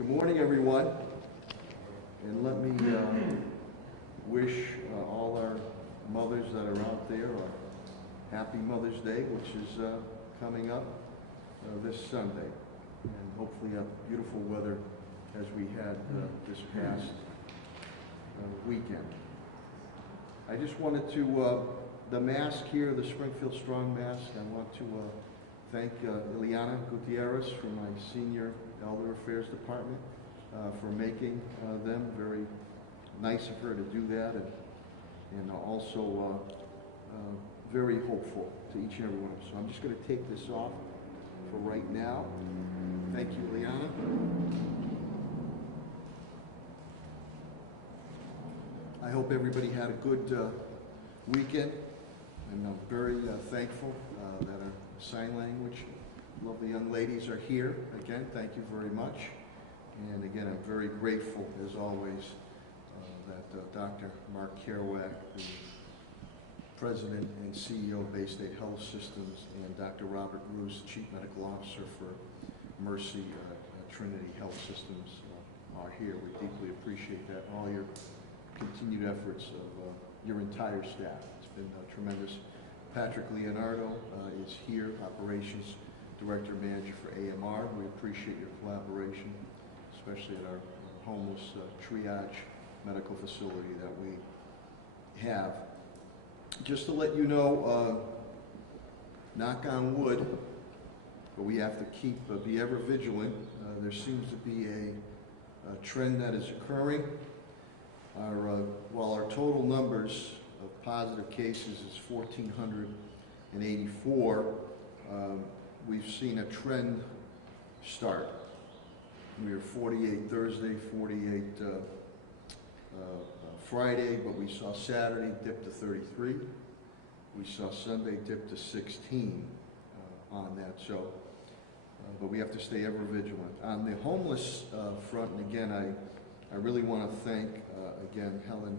Good morning, everyone, and let me wish all our mothers that are out there a happy Mother's Day, which is coming up this Sunday, and hopefully have beautiful weather as we had this past weekend. I just wanted to, the mask here, the Springfield Strong mask, I want to thank Ileana Gutierrez from my Senior Elder Affairs Department for making them. Very nice of her to do that, and also very hopeful to each and every one of us. So I'm just going to take this off for right now. Thank you, Ileana. I hope everybody had a good weekend, and I'm very thankful that our sign language lovely young ladies are here. Again, thank you very much. And again, I'm very grateful, as always, that Dr. Mark Kerouac, the President and CEO of Bay State Health Systems, and Dr. Robert Roos, Chief Medical Officer for Mercy Trinity Health Systems, are here. We deeply appreciate that, all your continued efforts of your entire staff. It's been tremendous. Patrick Leonardo is here, Operations Director Manager for AMR. We appreciate your collaboration, especially at our homeless triage medical facility that we have. Just to let you know, knock on wood, but we have to be ever vigilant. There seems to be a trend that is occurring. While our total numbers of positive cases is 1,484, we've seen a trend start. We were 48 Thursday, 48 Friday, but we saw Saturday dip to 33. We saw Sunday dip to 16 on that. So, but we have to stay ever vigilant. On the homeless front, and again, I really want to thank, again, Helen,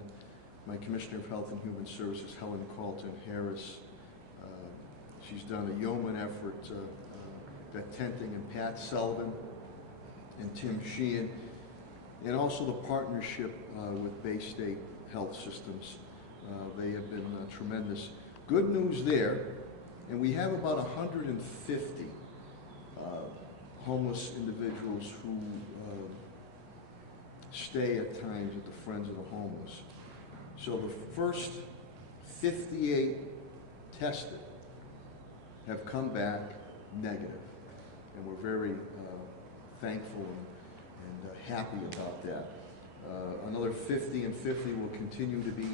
my Commissioner of Health and Human Services, Helen Carlton Harris. She's done a yeoman effort at tenting, and Pat Sullivan and Tim Sheehan, and also the partnership with Bay State Health Systems. They have been tremendous. Good news there, and we have about 150 homeless individuals who stay at times at the Friends of the Homeless. So the first 58 tested have come back negative, and we're very thankful and happy about that. Another 50 and 50 will continue to be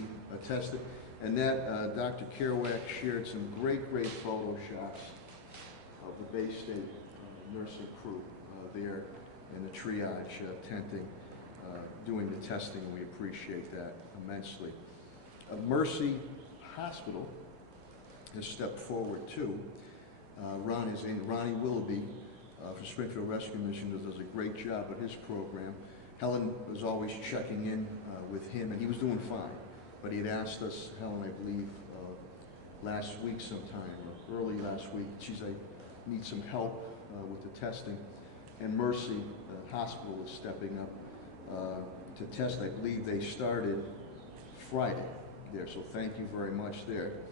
tested, and that Dr. Kerouac shared some great photo shots of the Bay State nursing crew there in the triage tenting, doing the testing. We appreciate that immensely. Mercy Hospital has stepped forward too. Ronnie Willoughby for Springfield Rescue Mission does a great job at his program. Helen was always checking in with him, and he was doing fine. But he had asked us, Helen, I believe, last week sometime, or early last week, I need some help with the testing. And Mercy Hospital is stepping up to test. I believe they started Friday there, so thank you very much there.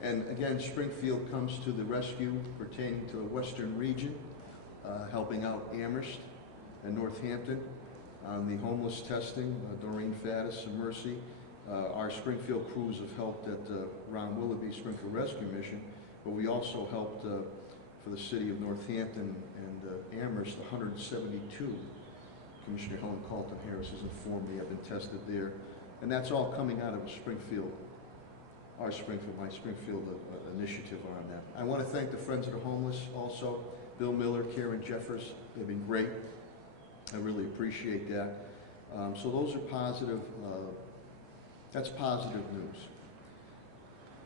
And again, Springfield comes to the rescue pertaining to the Western region, helping out Amherst and Northampton on the homeless testing. Doreen Faddis and Mercy. Our Springfield crews have helped at Ron Willoughby Springfield Rescue Mission, but we also helped for the city of Northampton and Amherst, 172. Commissioner Helen Carlton Harris has informed me have been tested there, and that's all coming out of Springfield, my Springfield initiative on that. I want to thank the Friends of the Homeless also, Bill Miller, Karen Jeffers. They've been great. I really appreciate that. So those are positive. That's positive news.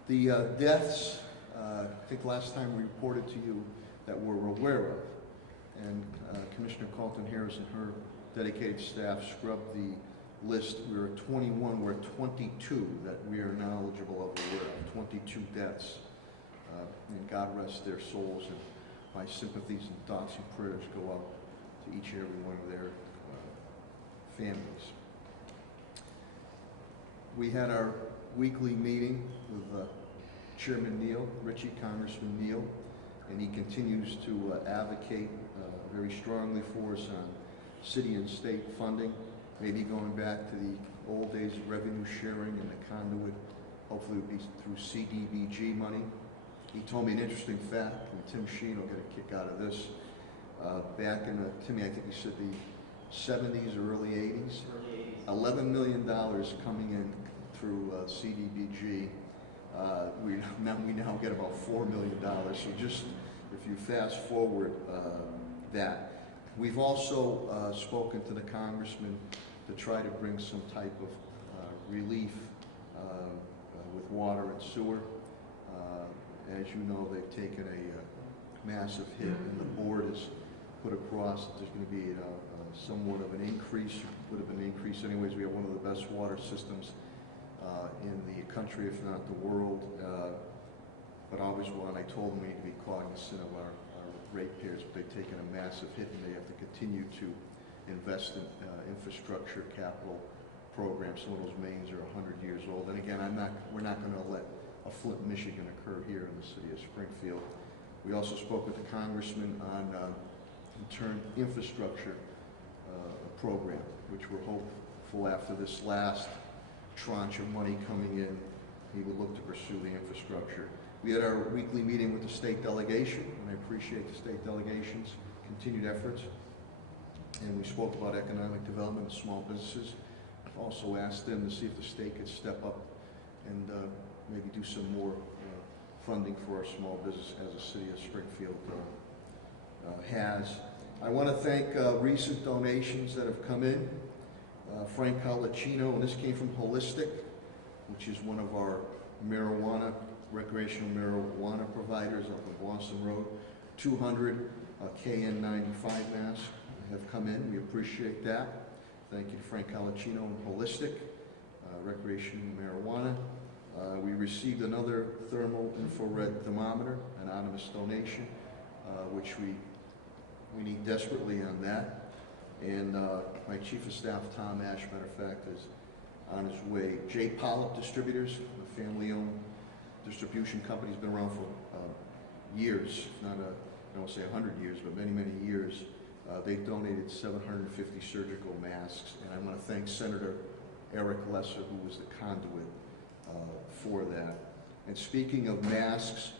The deaths, I think last time we reported to you that we're aware of, and Commissioner Carlton Harris and her dedicated staff scrubbed the list. We were at 21, we're at 22 that we are knowledgeable of, aware of, 22 deaths. And God rest their souls, and my sympathies and thoughts and prayers go out to each and every one of their families. We had our weekly meeting with Chairman Neal, Congressman Neal, and he continues to advocate very strongly for us on city and state funding, maybe going back to the old days of revenue sharing and the conduit, hopefully it would be through CDBG money. He told me an interesting fact, and Tim Sheen will get a kick out of this. Back in Timmy, I think he said the 70s or early 80s, $11 million coming in through CDBG. We now get about $4 million. So just if you fast forward that. We've also spoken to the congressman to try to bring some type of relief with water and sewer. As you know, they've taken a massive hit, and the board has put across that there's going to be somewhat of an increase, would have been an increase anyways. We have one of the best water systems in the country, if not the world. But always one, I told them we need to be cognizant of our ratepayers, but they've taken a massive hit, and they have to continue to invest in infrastructure, capital programs. Some of those mains are 100 years old. And again, we're not going to let a Flint, Michigan occur here in the city of Springfield. We also spoke with the congressman on infrastructure program, which we're hopeful after this last tranche of money coming in, he would look to pursue the infrastructure. We had our weekly meeting with the state delegation, and I appreciate the state delegation's continued efforts. And we spoke about economic development of small businesses. I've also asked them to see if the state could step up and maybe do some more funding for our small business as the city of Springfield has. I want to thank recent donations that have come in. Frank Colicino, and this came from Holistic, which is one of our recreational marijuana providers up on Boston Road. 200 KN95 masks have come in. We appreciate that. Thank you to Frank Colicino and Holistic, recreational marijuana. We received another thermal infrared thermometer, anonymous donation, which we need desperately on that. And my Chief of Staff, Tom Ash, matter of fact, is on his way. J. Polyp Distributors, a family-owned distribution company, has been around for years, not I don't want to say 100 years, but many, many years. They've donated 750 surgical masks, and I want to thank Senator Eric Lesser, who was the conduit for that. And speaking of masks,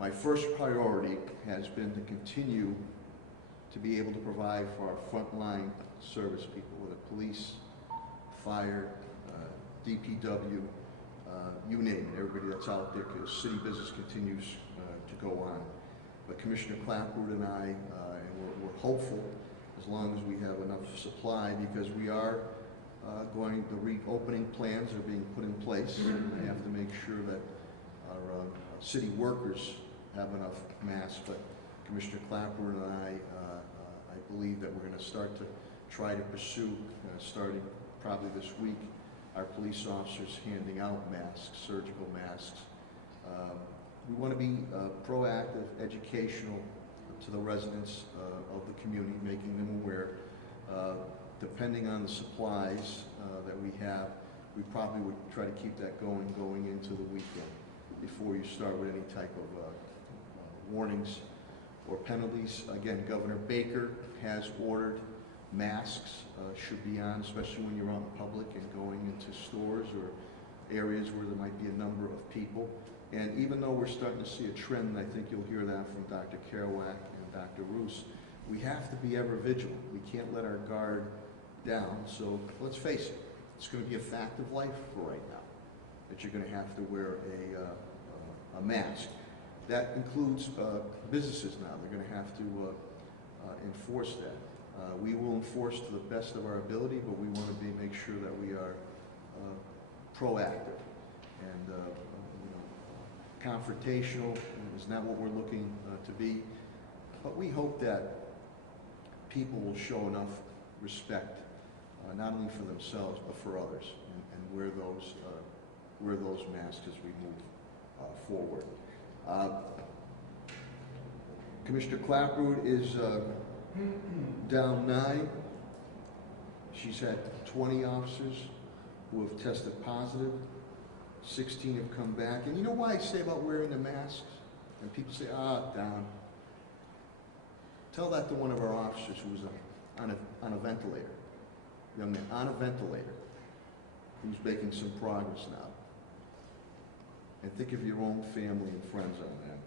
my first priority has been to continue to be able to provide for our frontline service people, whether police, fire, DPW, you name it, everybody that's out there, because city business continues to go on. But Commissioner Clapwood and I, and we're hopeful, as long as we have enough supply, because we are the reopening plans are being put in place, and I have to make sure that our city workers have enough masks. But Commissioner Clapper and I believe that we're going to start to try to pursue, starting probably this week, our police officers handing out masks, surgical masks. We want to be proactive, educational to the residents of the community, making them aware. Depending on the supplies that we have, we probably would try to keep that going into the weekend before you start with any type of warnings or penalties. Again, Governor Baker has ordered masks should be on, especially when you're out in public and going into stores or areas where there might be a number of people. And even though we're starting to see a trend, I think you'll hear that from Dr. Kerouac and Dr. Roos, we have to be ever vigilant. We can't let our guard down. So let's face it, it's going to be a fact of life for right now that you're going to have to wear a mask. That includes businesses now. They're going to have to enforce that. We will enforce to the best of our ability, but we want to make sure that we are proactive and confrontational is not what we're looking to be. But we hope that people will show enough respect, not only for themselves but for others, and wear those masks as we move forward. Commissioner Clapperwood is down 9. She's had 20 officers who have tested positive. 16 have come back. And you know why I say about wearing the masks? And people say, down. Tell that to one of our officers who was on a ventilator. Young man, on a ventilator, who's making some progress now. And think of your own family and friends on that.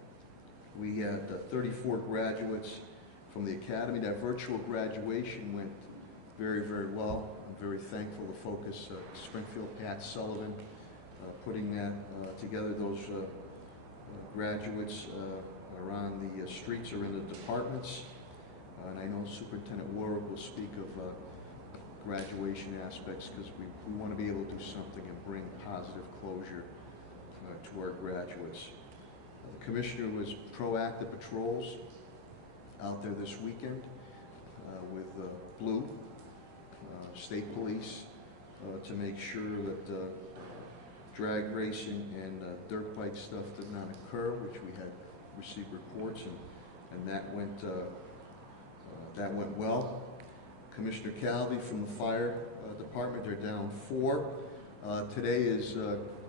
We had 34 graduates from the academy. That virtual graduation went very, very well. I'm very thankful to Focus Springfield, Pat Sullivan, putting that together. Those graduates are on the streets or in the departments. And I know Superintendent Warwick will speak of graduation aspects, because we want to be able to do something and bring positive closure to our graduates. The Commissioner was proactive patrols out there this weekend with Blue, State Police, to make sure that drag racing and dirt bike stuff did not occur, which we had received reports, and that went well. Commissioner Calvi from the Fire Department, they're down 4. Today is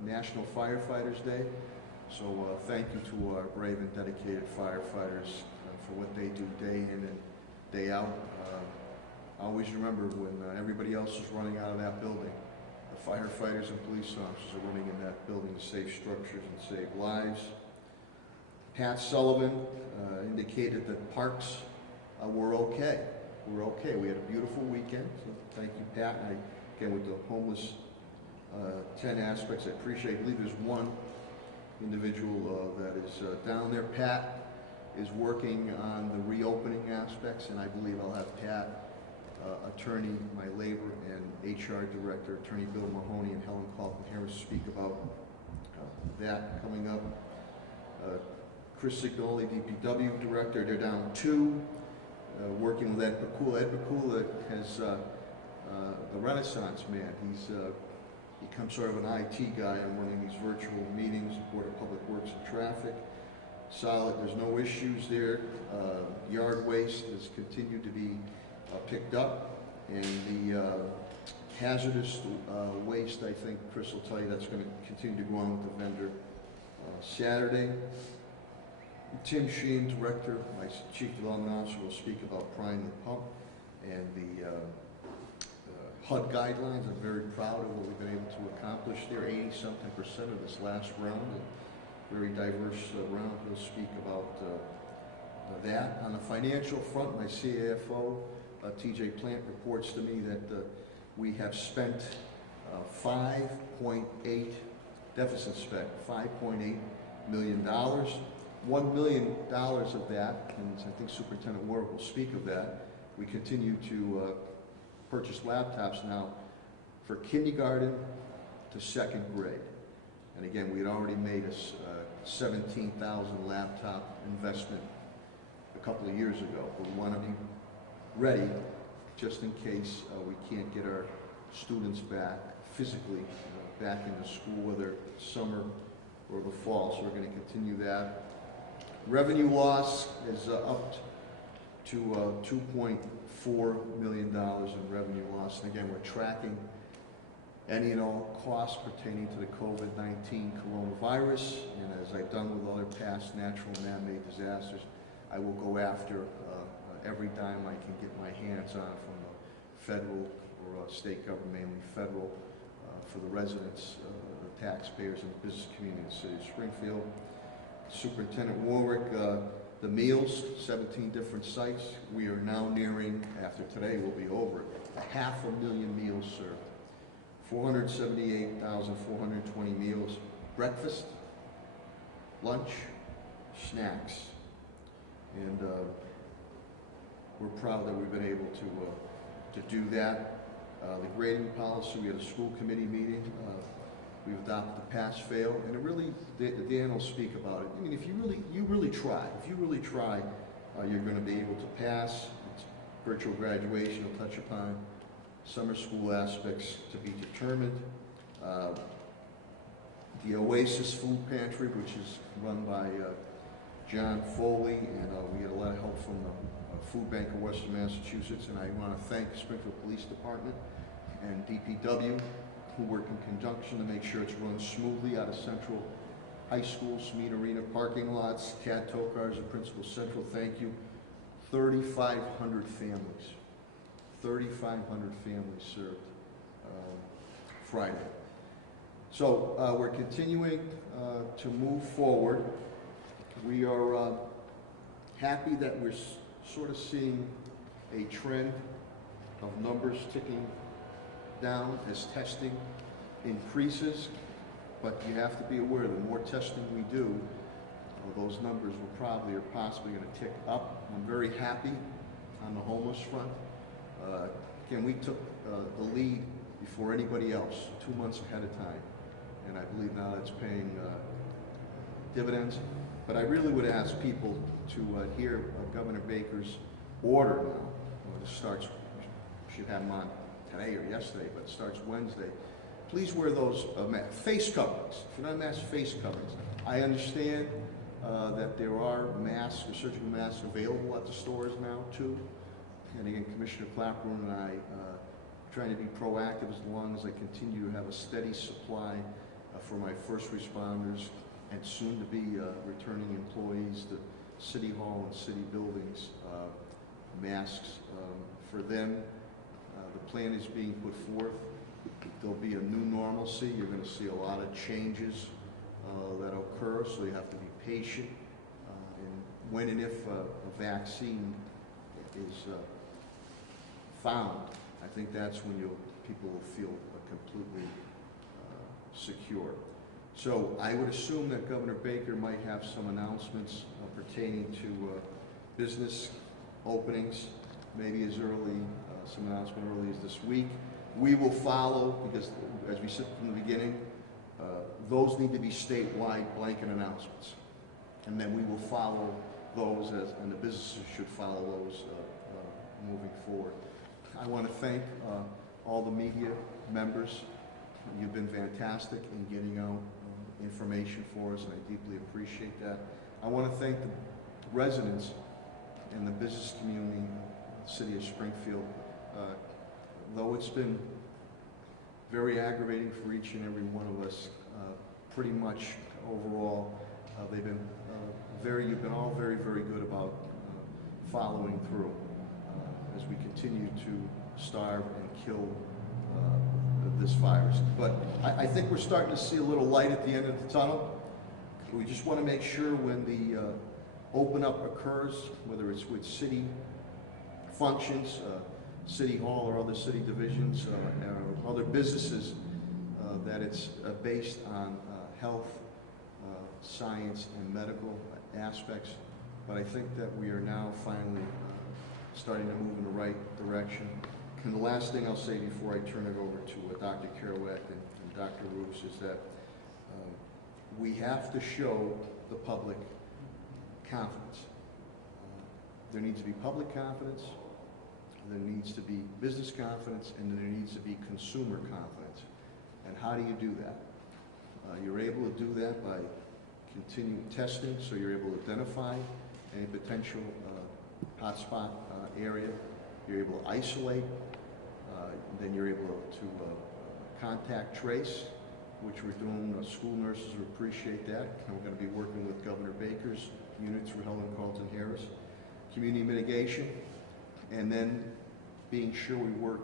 National Firefighters Day, so thank you to our brave and dedicated firefighters for what they do day in and day out. Always remember, when everybody else is running out of that building, the firefighters and police officers are running in that building to save structures and save lives. Pat Sullivan indicated that parks were okay. We're okay. We had a beautiful weekend, so thank you, Pat. And again, with the homeless 10 aspects, I appreciate. I believe there's one individual that is down there. Pat is working on the reopening aspects, and I believe I'll have Pat, attorney, my labor and HR director, Attorney Bill Mahoney, and Helen Kaufman-Harris speak about that coming up. Chris Signoli, DPW director, they're down 2. Working with Ed Bakula. Ed Bakula has the Renaissance man. He becomes sort of an IT guy and running these virtual meetings, Board of Public Works and Traffic. Solid, there's no issues there. Yard waste has continued to be picked up, and the hazardous waste, I think Chris will tell you, that's going to continue to go on with the vendor Saturday. Tim Sheen, Director, my Chief Development Officer, will speak about prying the pump and the HUD guidelines. I'm very proud of what we've been able to accomplish there. 80-something% of this last round, a very diverse round. He'll speak about that. On the financial front, my CAFO, TJ Plant, reports to me that we have spent 5.8 deficit spent, $5.8 million. $1 million of that, and I think Superintendent Warwick will speak of that, we continue to purchase laptops now for kindergarten to 2nd grade. And again, we had already made a 17,000 laptop investment a couple of years ago, but we want to be ready just in case we can't get our students back physically back into school, whether summer or the fall, so we're going to continue that. Revenue loss is up to $2.4 million in revenue loss. And again, we're tracking any and all costs pertaining to the COVID-19 coronavirus. And as I've done with other past natural and man-made disasters, I will go after every dime I can get my hands on from the federal or state government, mainly federal, for the residents, the taxpayers, and the business community in the city of Springfield. Superintendent Warwick, the meals, 17 different sites. We are now nearing, after today we'll be over, 500,000 meals served. 478,420 meals, breakfast, lunch, snacks. And we're proud that we've been able to do that. The grading policy, we had a school committee meeting. We've adopted the pass-fail, and it really, Dan will speak about it. I mean, if you really try, you're going to be able to pass. It's virtual graduation will touch upon summer school aspects to be determined. The Oasis Food Pantry, which is run by John Foley, and we get a lot of help from the Food Bank of Western Massachusetts, and I want to thank Springfield Police Department and DPW, who work in conjunction to make sure it's run smoothly out of Central High School, Smead Arena parking lots. Chad Tokar is the principal. Central, thank you. 3,500 families. 3,500 families served Friday. So we're continuing to move forward. We are happy that we're sort of seeing a trend of numbers ticking down as testing increases, but you have to be aware the more testing we do, those numbers will probably or possibly going to tick up. I'm very happy on the homeless front. Again, we took the lead before anybody else 2 months ahead of time, and I believe now that's paying dividends. But I really would ask people to hear Governor Baker's order now. This starts, should have them on today or yesterday, but it starts Wednesday. Please wear those face coverings. If you're not masked, face coverings. I understand that there are masks, or surgical masks available at the stores now too. And again, Commissioner Clapper and I trying to be proactive as long as I continue to have a steady supply for my first responders and soon to be returning employees to City Hall and city buildings, masks for them. The plan is being put forth. There'll be a new normalcy. You're going to see a lot of changes that occur, so you have to be patient. And when and if a vaccine is found, I think that's when people will feel completely secure. So I would assume that Governor Baker might have some announcements pertaining to business openings, maybe as early, some announcement early as this week. We will follow, because as we said from the beginning, those need to be statewide blanket announcements. And then we will follow those, and the businesses should follow those moving forward. I want to thank all the media members. You've been fantastic in getting out information for us, and I deeply appreciate that. I want to thank the residents and the business community in the city of Springfield. Though it's been very aggravating for each and every one of us, pretty much overall, they've been you've been all very, very good about following through as we continue to starve and kill this virus. But I think we're starting to see a little light at the end of the tunnel. We just want to make sure when the open up occurs, whether it's with city functions, City Hall or other city divisions, or other businesses, that it's based on health, science, and medical aspects. But I think that we are now finally starting to move in the right direction. And the last thing I'll say before I turn it over to Dr. Kerouac and Dr. Roos is that we have to show the public confidence. There needs to be public confidence, there needs to be business confidence, and there needs to be consumer confidence. And how do you do that? You're able to do that by continuing testing, so you're able to identify any potential hotspot area. You're able to isolate, then you're able to contact trace, which we're doing. School nurses will appreciate that, and we're going to be working with Governor Baker's units for Helen Carlton Harris. Community mitigation, and then being sure we work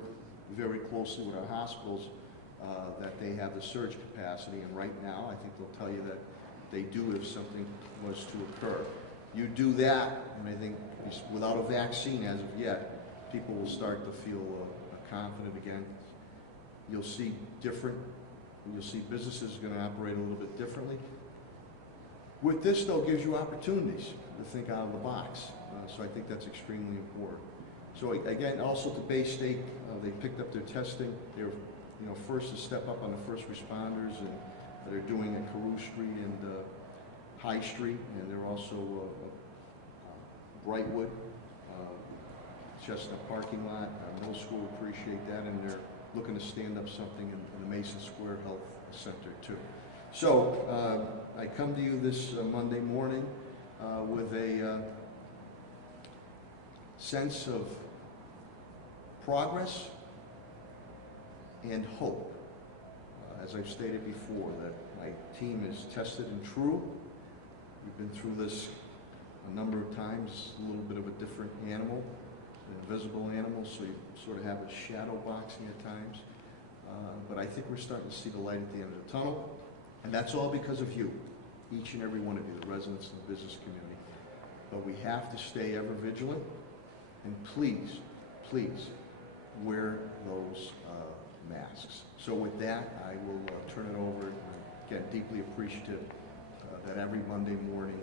very closely with our hospitals that they have the surge capacity, and right now I think they'll tell you that they do if something was to occur. You do that, and I think without a vaccine as of yet, people will start to feel confident again. You'll see businesses going to operate a little bit differently. With this, though, gives you opportunities to think out of the box. So I think that's extremely important. So again, also to Bay State, they picked up their testing. They're first to step up on the first responders, and they're doing at Carew Street and High Street, and they're also Brightwood, Chestnut parking lot. Middle school appreciate that, and they're looking to stand up something in the Mason Square Health Center too. So I come to you this Monday morning with a sense of progress and hope. As I've stated before, that my team is tested and true. We've been through this a number of times, a little bit of a different animal, an invisible animal, so you sort of have a shadow boxing at times. But I think we're starting to see the light at the end of the tunnel, and that's all because of you, each and every one of you, the residents of the business community. But we have to stay ever vigilant, and please, please, wear those masks. So with that, I will turn it over. Again, deeply appreciative that every Monday morning,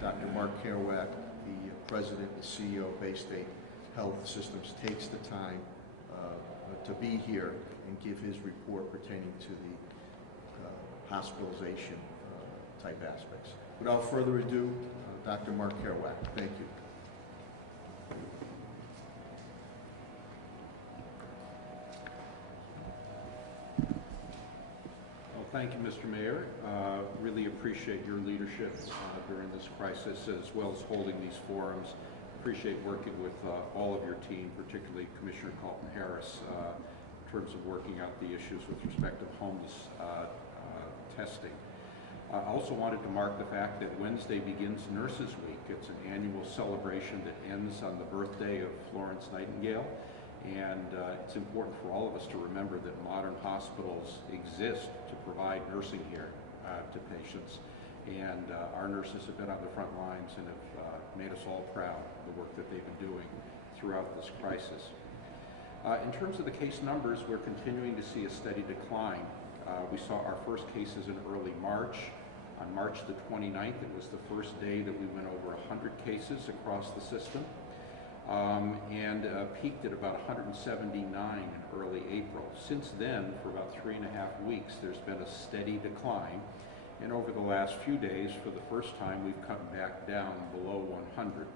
Dr. Mark Kerouac, the president and CEO of Bay State Health Systems, takes the time to be here and give his report pertaining to the hospitalization type aspects. Without further ado, Dr. Mark Kerouac, thank you. Thank you, Mr. Mayor. Really appreciate your leadership during this crisis, as well as holding these forums. Appreciate working with all of your team, particularly Commissioner Carlton Harris, in terms of working out the issues with respect to homeless testing. I also wanted to mark the fact that Wednesday begins Nurses Week. It's an annual celebration that ends on the birthday of Florence Nightingale. And it's important for all of us to remember that modern hospitals exist to provide nursing care to patients. And our nurses have been on the front lines and have made us all proud of the work that they've been doing throughout this crisis. In terms of the case numbers, we're continuing to see a steady decline. We saw our first cases in early March. On March the 29th, it was the first day that we went over 100 cases across the system. And peaked at about 179 in early April. Since then, for about 3.5 weeks, there's been a steady decline. And over the last few days, for the first time, we've come back down below 100.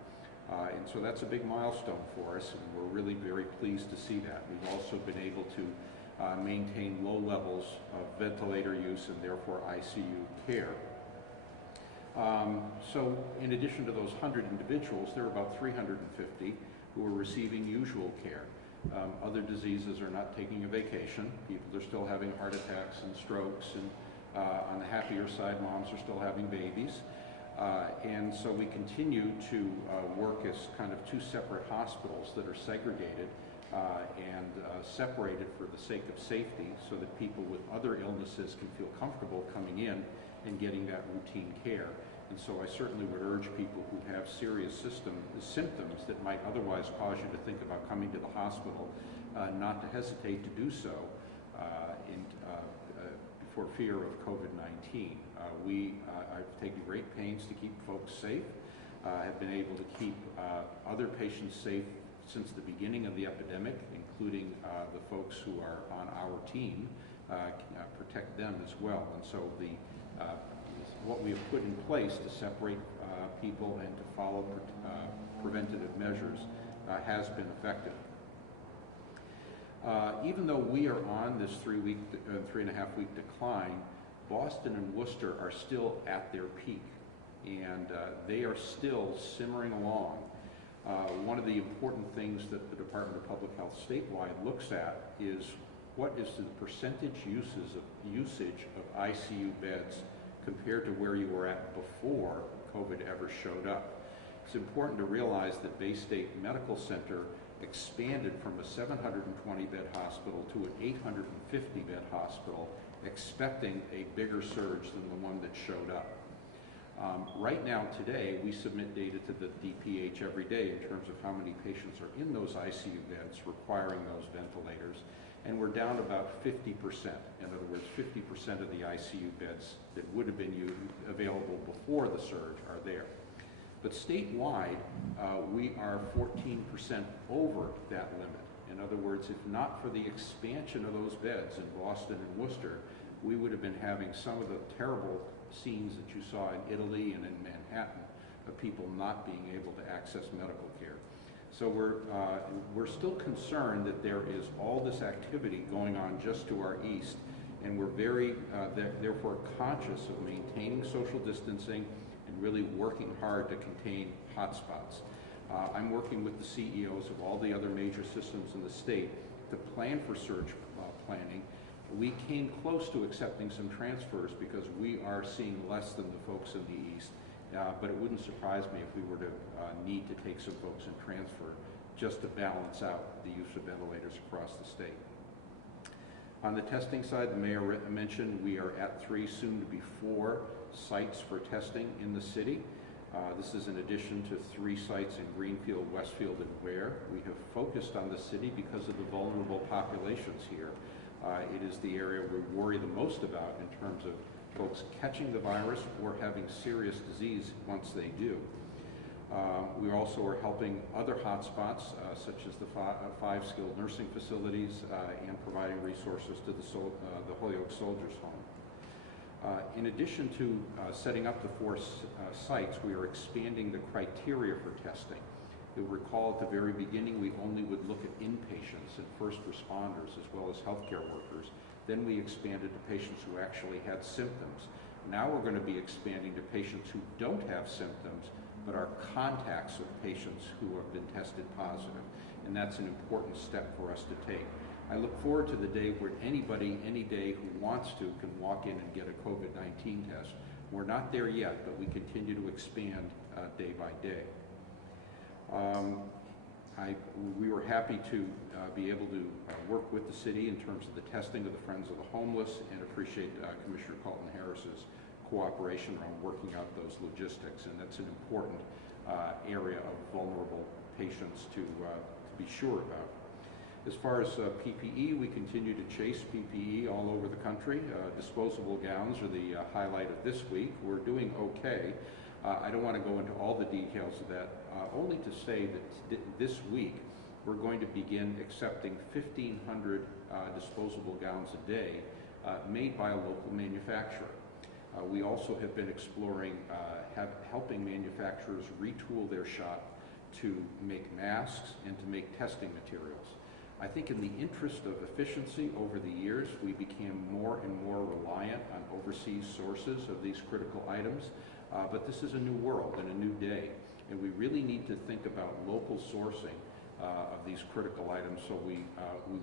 And so that's a big milestone for us, and we're really very pleased to see that. We've also been able to maintain low levels of ventilator use and therefore ICU care. So in addition to those 100 individuals, there are about 350 who are receiving usual care. Other diseases are not taking a vacation. People are still having heart attacks and strokes, and on the happier side, moms are still having babies. And so we continue to work as kind of two separate hospitals that are segregated and separated for the sake of safety, so that people with other illnesses can feel comfortable coming in and getting that routine care. And so I certainly would urge people who have serious symptoms that might otherwise cause you to think about coming to the hospital not to hesitate to do so for fear of COVID-19. I've taken great pains to keep folks safe. Have been able to keep other patients safe since the beginning of the epidemic, including the folks who are on our team, protect them as well. And so what we have put in place to separate people and to follow preventative measures has been effective. Even though we are on this 3.5 week decline, Boston and Worcester are still at their peak, and they are still simmering along. One of the important things that the Department of Public Health statewide looks at is what is the percentage usage of ICU beds compared to where you were at before COVID ever showed up. It's important to realize that Bay State Medical Center expanded from a 720-bed hospital to an 850-bed hospital, expecting a bigger surge than the one that showed up. Right now, today, we submit data to the DPH every day in terms of how many patients are in those ICU beds requiring those ventilators, and we're down about 50%. In other words, 50% of the ICU beds that would have been available before the surge are there. But statewide, we are 14% over that limit. In other words, if not for the expansion of those beds in Boston and Worcester, we would have been having some of the terrible scenes that you saw in Italy and in Manhattan of people not being able to access medical care. So we're still concerned that there is all this activity going on just to our east, and we're very, therefore, conscious of maintaining social distancing and really working hard to contain hotspots. I'm working with the CEOs of all the other major systems in the state to plan for surge planning. We came close to accepting some transfers because we are seeing less than the folks in the east, but it wouldn't surprise me if we were to need to take some folks and transfer just to balance out the use of ventilators across the state. On the testing side, the mayor mentioned we are at 3, soon to be 4 sites for testing in the city. This is in addition to 3 sites in Greenfield, Westfield, and Ware. We have focused on the city because of the vulnerable populations here. It is the area we worry the most about in terms of folks catching the virus or having serious disease once they do. We also are helping other hotspots, such as the 5 skilled nursing facilities and providing resources to the Holyoke Soldiers Home. In addition to setting up the 4 sites, we are expanding the criteria for testing. You'll recall at the very beginning we only would look at inpatients and first responders as well as healthcare workers. Then we expanded to patients who actually had symptoms. Now we're going to be expanding to patients who don't have symptoms but are contacts of patients who have been tested positive. And that's an important step for us to take. I look forward to the day where anybody, any day who wants to, can walk in and get a COVID-19 test. We're not there yet, but we continue to expand day by day. We were happy to be able to work with the city in terms of the testing of the Friends of the Homeless, and appreciate Commissioner Colton Harris's cooperation around working out those logistics, and that's an important area of vulnerable patients to be sure about. As far as PPE, we continue to chase PPE all over the country. Disposable gowns are the highlight of this week. We're doing okay. I don't want to go into all the details of that, only to say that this week we're going to begin accepting 1,500 disposable gowns a day made by a local manufacturer. We also have been exploring helping manufacturers retool their shop to make masks and to make testing materials. I think in the interest of efficiency over the years, we became more and more reliant on overseas sources of these critical items, but this is a new world and a new day, and we really need to think about local sourcing of these critical items so we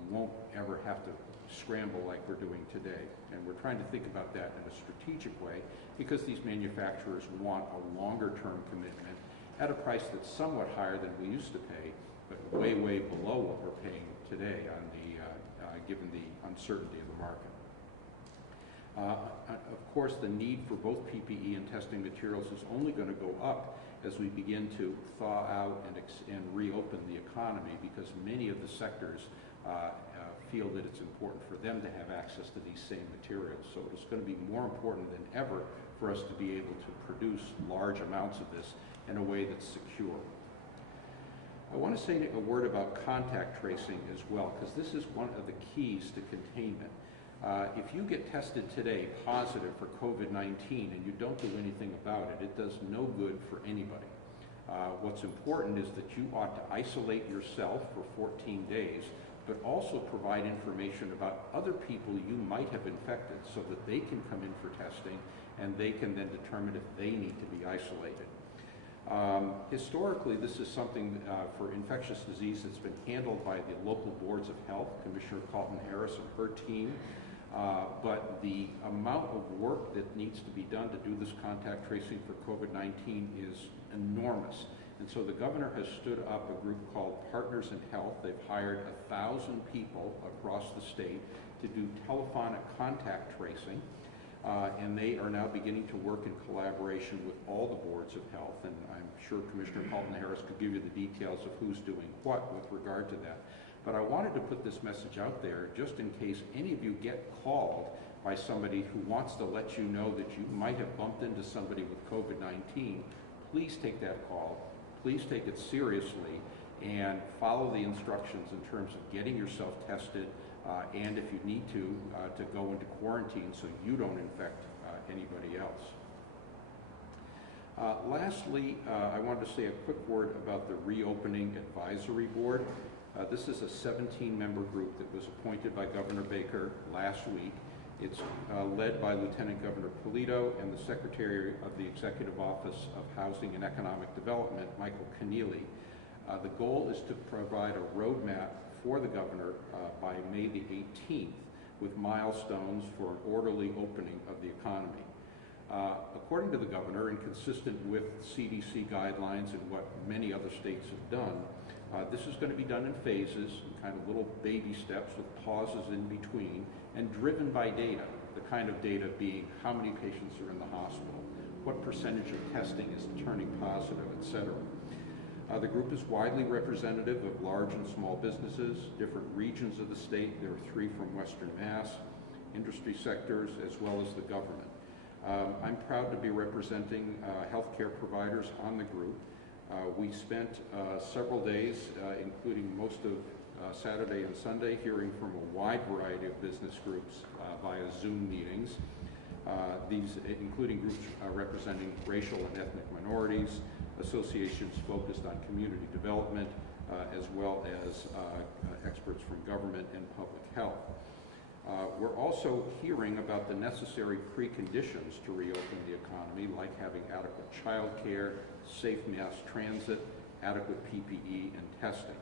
won't ever have to scramble like we're doing today. And we're trying to think about that in a strategic way because these manufacturers want a longer term commitment at a price that's somewhat higher than we used to pay, but way, way below what we're paying today on the, given the uncertainty of the market. Of course, the need for both PPE and testing materials is only going to go up as we begin to thaw out and reopen the economy, because many of the sectors feel that it's important for them to have access to these same materials. So it's going to be more important than ever for us to be able to produce large amounts of this in a way that's secure. I want to say a word about contact tracing as well, because this is one of the keys to containment. If you get tested today positive for COVID-19 and you don't do anything about it, it does no good for anybody. What's important is that you ought to isolate yourself for 14 days, but also provide information about other people you might have infected so that they can come in for testing and they can then determine if they need to be isolated. Historically, this is something for infectious disease that's been handled by the local boards of health, Commissioner Colton Harris and her team, but the amount of work that needs to be done to do this contact tracing for COVID-19 is enormous. And so the governor has stood up a group called Partners in Health. They've hired 1,000 people across the state to do telephonic contact tracing. And they are now beginning to work in collaboration with all the boards of health, and I'm sure Commissioner Colton Harris could give you the details of who's doing what with regard to that. But I wanted to put this message out there just in case any of you get called by somebody who wants to let you know that you might have bumped into somebody with COVID-19. Please take that call. Please take it seriously and follow the instructions in terms of getting yourself tested, and if you need to go into quarantine so you don't infect anybody else. Lastly, I wanted to say a quick word about the Reopening Advisory Board. This is a 17-member group that was appointed by Governor Baker last week, It's led by Lieutenant Governor Polito and the Secretary of the Executive Office of Housing and Economic Development, Michael Keneally. The goal is to provide a roadmap for the governor by May the 18th with milestones for an orderly opening of the economy. According to the governor, and consistent with CDC guidelines and what many other states have done, this is going to be done in phases, kind of little baby steps with pauses in between, and driven by data, the kind of data being how many patients are in the hospital, what percentage of testing is turning positive, etc. The group is widely representative of large and small businesses, different regions of the state. There are 3 from Western Mass, industry sectors, as well as the government. I'm proud to be representing healthcare providers on the group. We spent several days, including most of Saturday and Sunday, hearing from a wide variety of business groups via Zoom meetings. These including groups representing racial and ethnic minorities, associations focused on community development, as well as experts from government and public health. We're also hearing about the necessary preconditions to reopen the economy, like having adequate child care, safe mass transit, adequate PPE, and testing.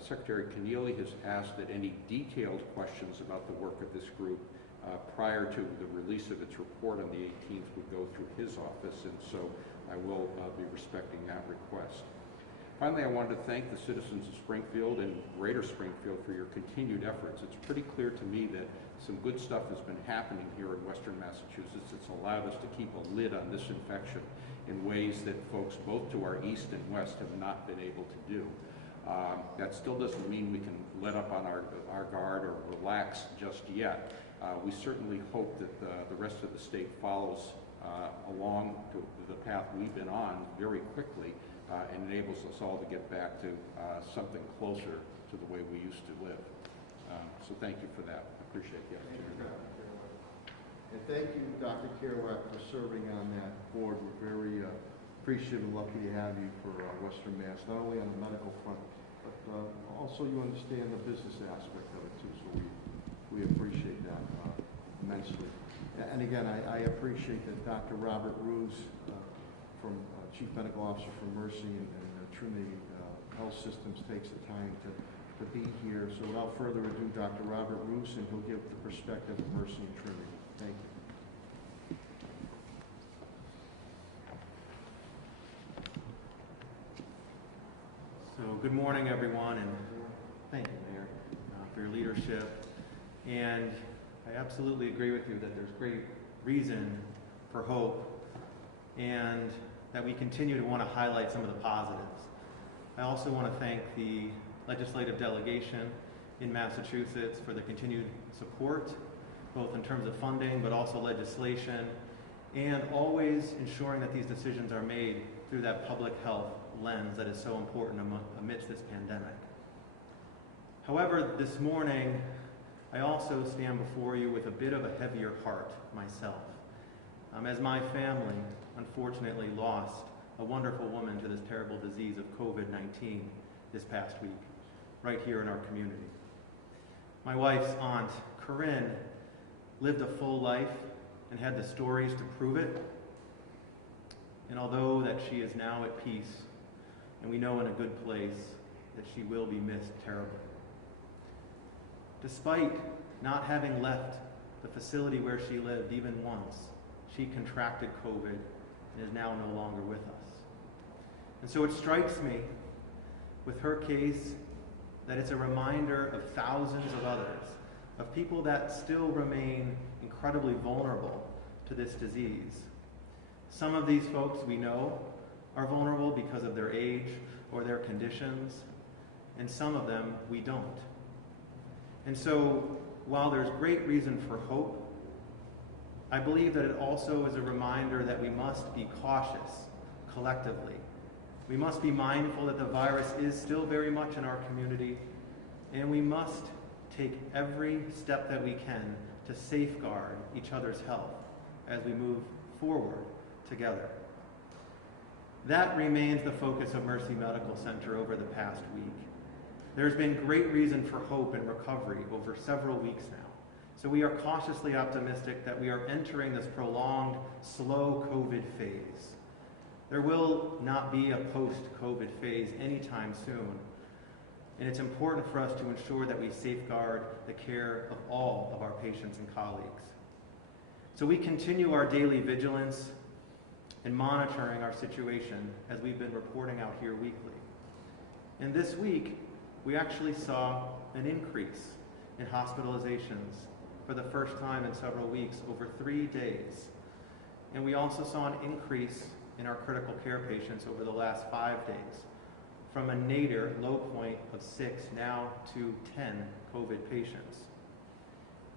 Secretary Keneally has asked that any detailed questions about the work of this group prior to the release of its report on the 18th would go through his office, and so I will be respecting that request. Finally, I wanted to thank the citizens of Springfield and Greater Springfield for your continued efforts. It's pretty clear to me that some good stuff has been happening here in Western Massachusetts. It's allowed us to keep a lid on this infection in ways that folks both to our east and west have not been able to do. That still doesn't mean we can let up on our guard or relax just yet. We certainly hope that the rest of the state follows along to the path we've been on very quickly and enables us all to get back to something closer to the way we used to live. So thank you for that. I appreciate the opportunity. And thank you, Dr. Kerouac, for serving on that board. We're very appreciative and lucky to have you for Western Mass, not only on the medical front, but also you understand the business aspect of it too, so we appreciate that immensely. And again, I appreciate that Dr. Robert Ruse, from Chief Medical Officer for Mercy and Trinity Health Systems, takes the time to be here. So without further ado, Dr. Robert Ruse, and he'll give the perspective of Mercy and Trinity. Thank you. So good morning, everyone, and thank you, Mayor, for your leadership. And I absolutely agree with you that there's great reason for hope and that we continue to want to highlight some of the positives. I also want to thank the legislative delegation in Massachusetts for the continued support, both in terms of funding, but also legislation, and always ensuring that these decisions are made through that public health lens that is so important amidst this pandemic. However, this morning, I also stand before you with a bit of a heavier heart myself, as my family unfortunately lost a wonderful woman to this terrible disease of COVID-19 this past week, right here in our community. My wife's aunt, Corinne, lived a full life and had the stories to prove it. And although that she is now at peace, and we know in a good place, that she will be missed terribly. Despite not having left the facility where she lived even once, she contracted COVID and is now no longer with us. And so it strikes me with her case that it's a reminder of thousands of others, of people that still remain incredibly vulnerable to this disease. Some of these folks we know are vulnerable because of their age or their conditions, and some of them we don't. And so, while there's great reason for hope, I believe that it also is a reminder that we must be cautious collectively. We must be mindful that the virus is still very much in our community, and we must take every step that we can to safeguard each other's health as we move forward together. That remains the focus of Mercy Medical Center over the past week. There's been great reason for hope and recovery over several weeks now, So we are cautiously optimistic that we are entering this prolonged, slow COVID phase. There will not be a post-COVID phase anytime soon, and it's important for us to ensure that we safeguard the care of all of our patients and colleagues. So we continue our daily vigilance and monitoring our situation as we've been reporting out here weekly. And this week, we actually saw an increase in hospitalizations for the first time in several weeks, over 3 days. And we also saw an increase in our critical care patients over the last 5 days, from a nadir low point of 6 now to 10 COVID patients.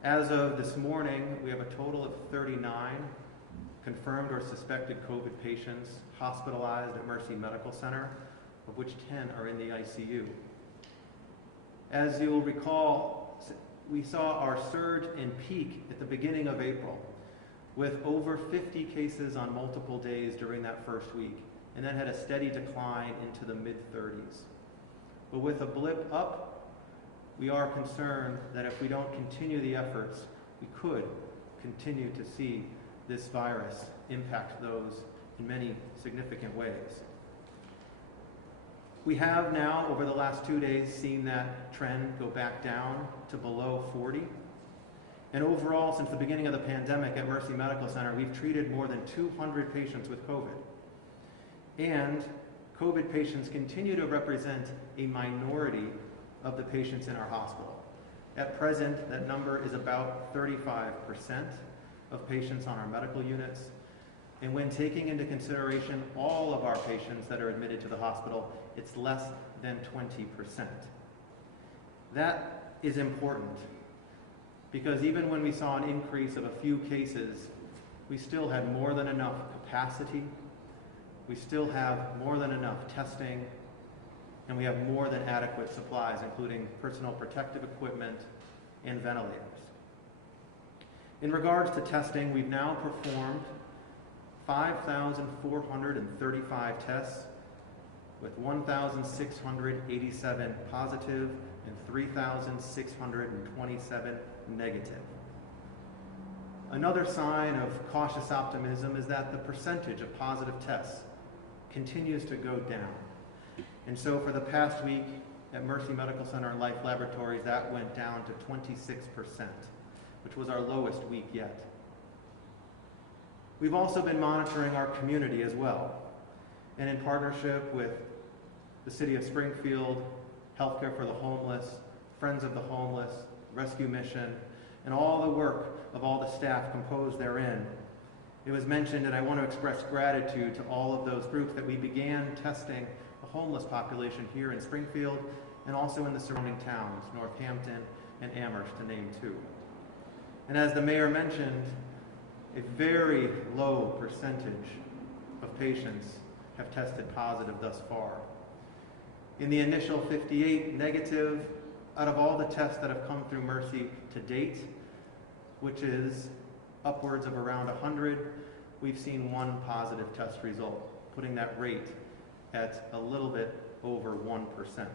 As of this morning, we have a total of 39 confirmed or suspected COVID patients hospitalized at Mercy Medical Center, of which 10 are in the ICU. As you'll recall, we saw our surge and peak at the beginning of April, with over 50 cases on multiple days during that first week, and then had a steady decline into the mid-30s. But with a blip up, we are concerned that if we don't continue the efforts, we could continue to see this virus impact those in many significant ways. We have now, over the last 2 days, seen that trend go back down to below 40. And overall, since the beginning of the pandemic at Mercy Medical Center, we've treated more than 200 patients with COVID. And COVID patients continue to represent a minority of the patients in our hospital. At present, that number is about 35% of patients on our medical units. And when taking into consideration all of our patients that are admitted to the hospital, it's less than 20%. That is important because even when we saw an increase of a few cases, we still had more than enough capacity, we still have more than enough testing, and we have more than adequate supplies, including personal protective equipment and ventilators. In regards to testing, we've now performed 5,435 tests with 1,687 positive and 3,627 negative. Another sign of cautious optimism is that the percentage of positive tests continues to go down. And so for the past week at Mercy Medical Center and Life Laboratories, that went down to 26%, which was our lowest week yet. We've also been monitoring our community as well. And in partnership with the City of Springfield, Healthcare for the Homeless, Friends of the Homeless, Rescue Mission, and all the work of all the staff composed therein, it was mentioned, and I want to express gratitude to all of those groups, that we began testing the homeless population here in Springfield and also in the surrounding towns, Northampton and Amherst, to name two. And as the mayor mentioned, a very low percentage of patients have tested positive thus far. In the initial 58 negative, out of all the tests that have come through Mercy to date, which is upwards of around 100, we've seen one positive test result, putting that rate at a little bit over 1%.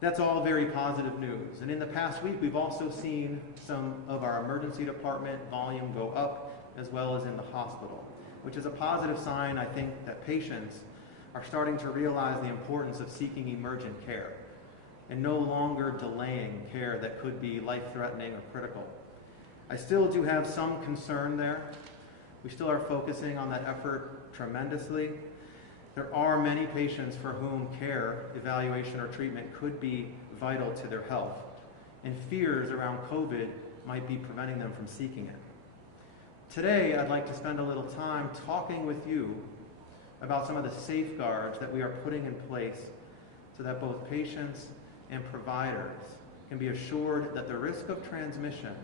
That's all very positive news. And in the past week, we've also seen some of our emergency department volume go up, as well as in the hospital, which is a positive sign, I think, that patients are starting to realize the importance of seeking emergent care and no longer delaying care that could be life-threatening or critical. I still do have some concern there. We still are focusing on that effort tremendously. There are many patients for whom care, evaluation, or treatment could be vital to their health, and fears around COVID might be preventing them from seeking it. Today, I'd like to spend a little time talking with you about some of the safeguards that we are putting in place so that both patients and providers can be assured that the risk of transmission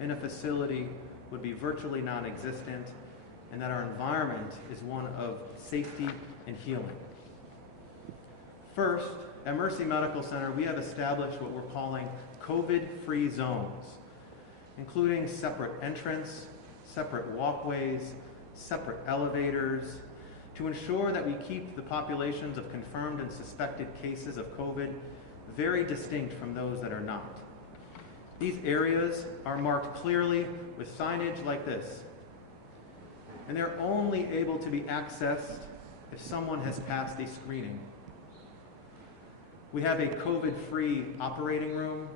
in a facility would be virtually non-existent, and that our environment is one of safety and healing. First, at Mercy Medical Center, we have established what we're calling COVID-free zones, including separate entrance, separate walkways, separate elevators, to ensure that we keep the populations of confirmed and suspected cases of COVID very distinct from those that are not. These areas are marked clearly with signage like this, and they're only able to be accessed if someone has passed a screening. We have a COVID-free operating room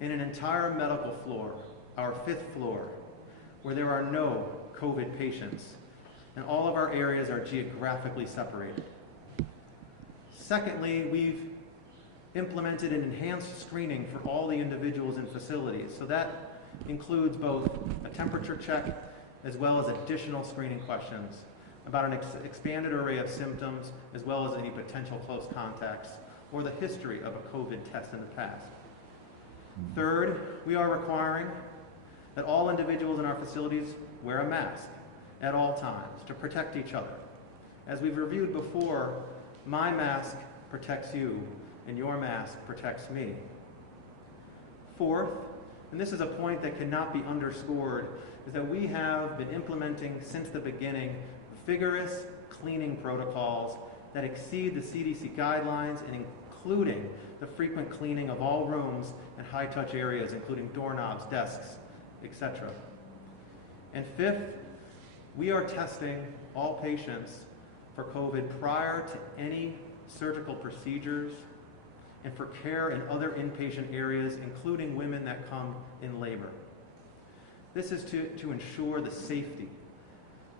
and an entire medical floor, our 5th floor, where there are no COVID patients, and all of our areas are geographically separated. Secondly, we've implemented an enhanced screening for all the individuals in facilities. So that includes both a temperature check as well as additional screening questions about an expanded array of symptoms as well as any potential close contacts or the history of a COVID test in the past. Third, we are requiring that all individuals in our facilities wear a mask at all times to protect each other. As we've reviewed before, my mask protects you and your mask protects me. Fourth, and this is a point that cannot be underscored, is that we have been implementing since the beginning vigorous cleaning protocols that exceed the CDC guidelines and including the frequent cleaning of all rooms and high-touch areas, including doorknobs, desks, etc. And fifth, we are testing all patients for COVID prior to any surgical procedures and for care in other inpatient areas, including women that come in labor. This is to ensure the safety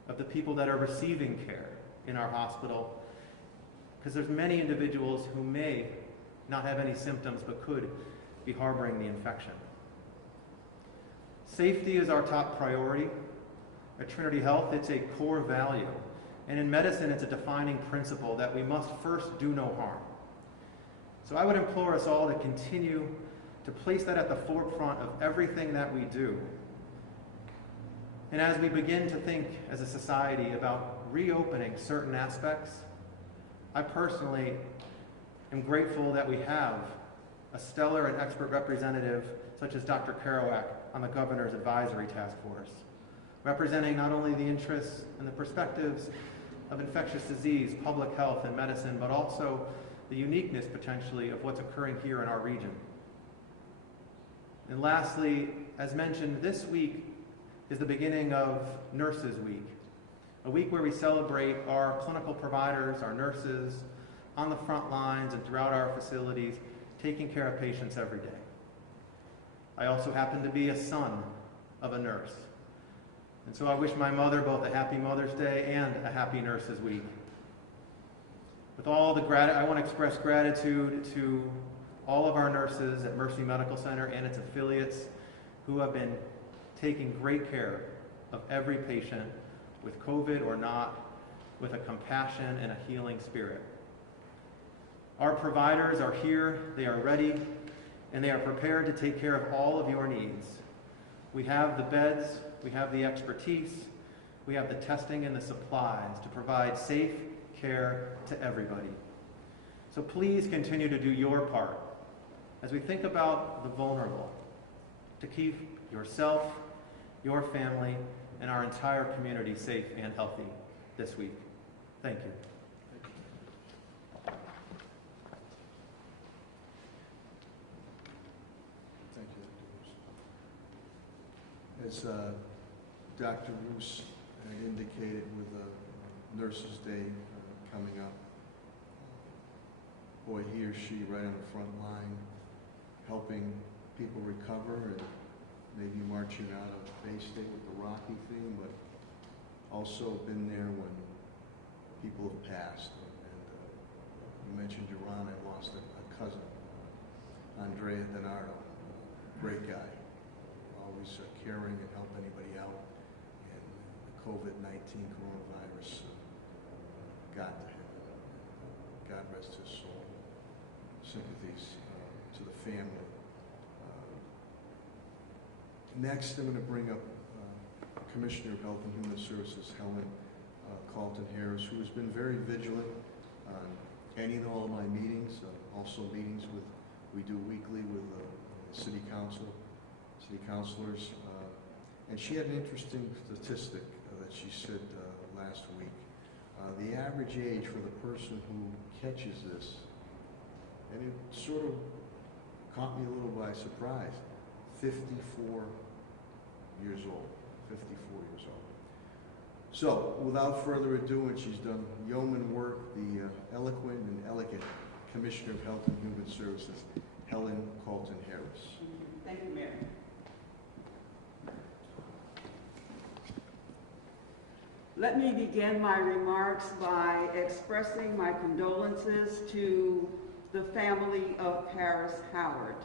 of the people that are receiving care in our hospital, because there's many individuals who may not have any symptoms but could be harboring the infection. Safety is our top priority. At Trinity Health, it's a core value. And in medicine, it's a defining principle that we must first do no harm. So I would implore us all to continue to place that at the forefront of everything that we do. And as we begin to think as a society about reopening certain aspects, I personally am grateful that we have a stellar and expert representative such as Dr. Kerouac on the Governor's Advisory Task Force, representing not only the interests and the perspectives of infectious disease, public health, and medicine, but also the uniqueness potentially of what's occurring here in our region. And lastly, as mentioned, this week is the beginning of Nurses Week, a week where we celebrate our clinical providers, our nurses, on the front lines and throughout our facilities, taking care of patients every day. I also happen to be a son of a nurse. And so I wish my mother both a happy Mother's Day and a happy Nurses Week. With all the I want to express gratitude to all of our nurses at Mercy Medical Center and its affiliates who have been taking great care of every patient with COVID or not, with a compassion and a healing spirit. Our providers are here, they are ready, and they are prepared to take care of all of your needs. We have the beds, we have the expertise, we have the testing and the supplies to provide safe care to everybody. So please continue to do your part as we think about the vulnerable, to keep yourself, your family, and our entire community safe and healthy this week. Thank you. Thank you, Dr. Roos. As Dr. Roos had indicated with Nurses Day coming up, boy, he or she right on the front line, helping people recover and maybe marching out of Bay State with the Rocky thing, but also been there when people have passed. And you mentioned your Ron, I lost a cousin, Andrea Donardo, great guy, always caring and help anybody out. And the COVID-19 coronavirus got to him. God rest his soul. Sympathies to the family. Next, I'm going to bring up Commissioner of Health and Human Services, Helen Carlton Harris, who has been very vigilant on any and all of my meetings, also meetings we do weekly with city councilors. And she had an interesting statistic that she said last week. The average age for the person who catches this, and it sort of caught me a little by surprise, 54 years old. 54 years old. So, without further ado, and she's done yeoman work, the eloquent and elegant Commissioner of Health and Human Services, Helen Carlton-Harris. Thank you, Mayor. Let me begin my remarks by expressing my condolences to the family of Paris Howard.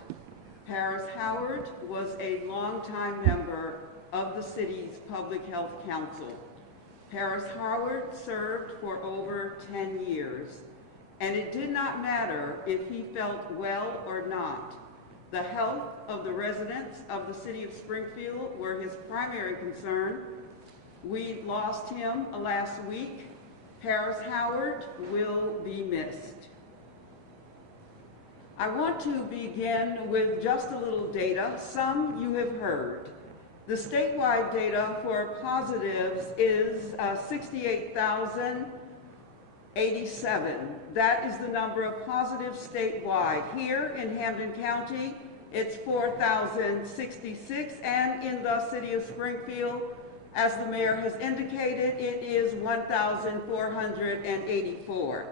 Paris Howard was a longtime member of the city's Public Health Council. Paris Howard served for over 10 years, and it did not matter if he felt well or not. The health of the residents of the city of Springfield were his primary concern. We lost him last week. Paris Howard will be missed. I want to begin with just a little data. Some you have heard. The statewide data for positives is 68,087. That is the number of positives statewide. Here in Hampden County, it's 4,066, and in the city of Springfield, as the mayor has indicated, it is 1,484.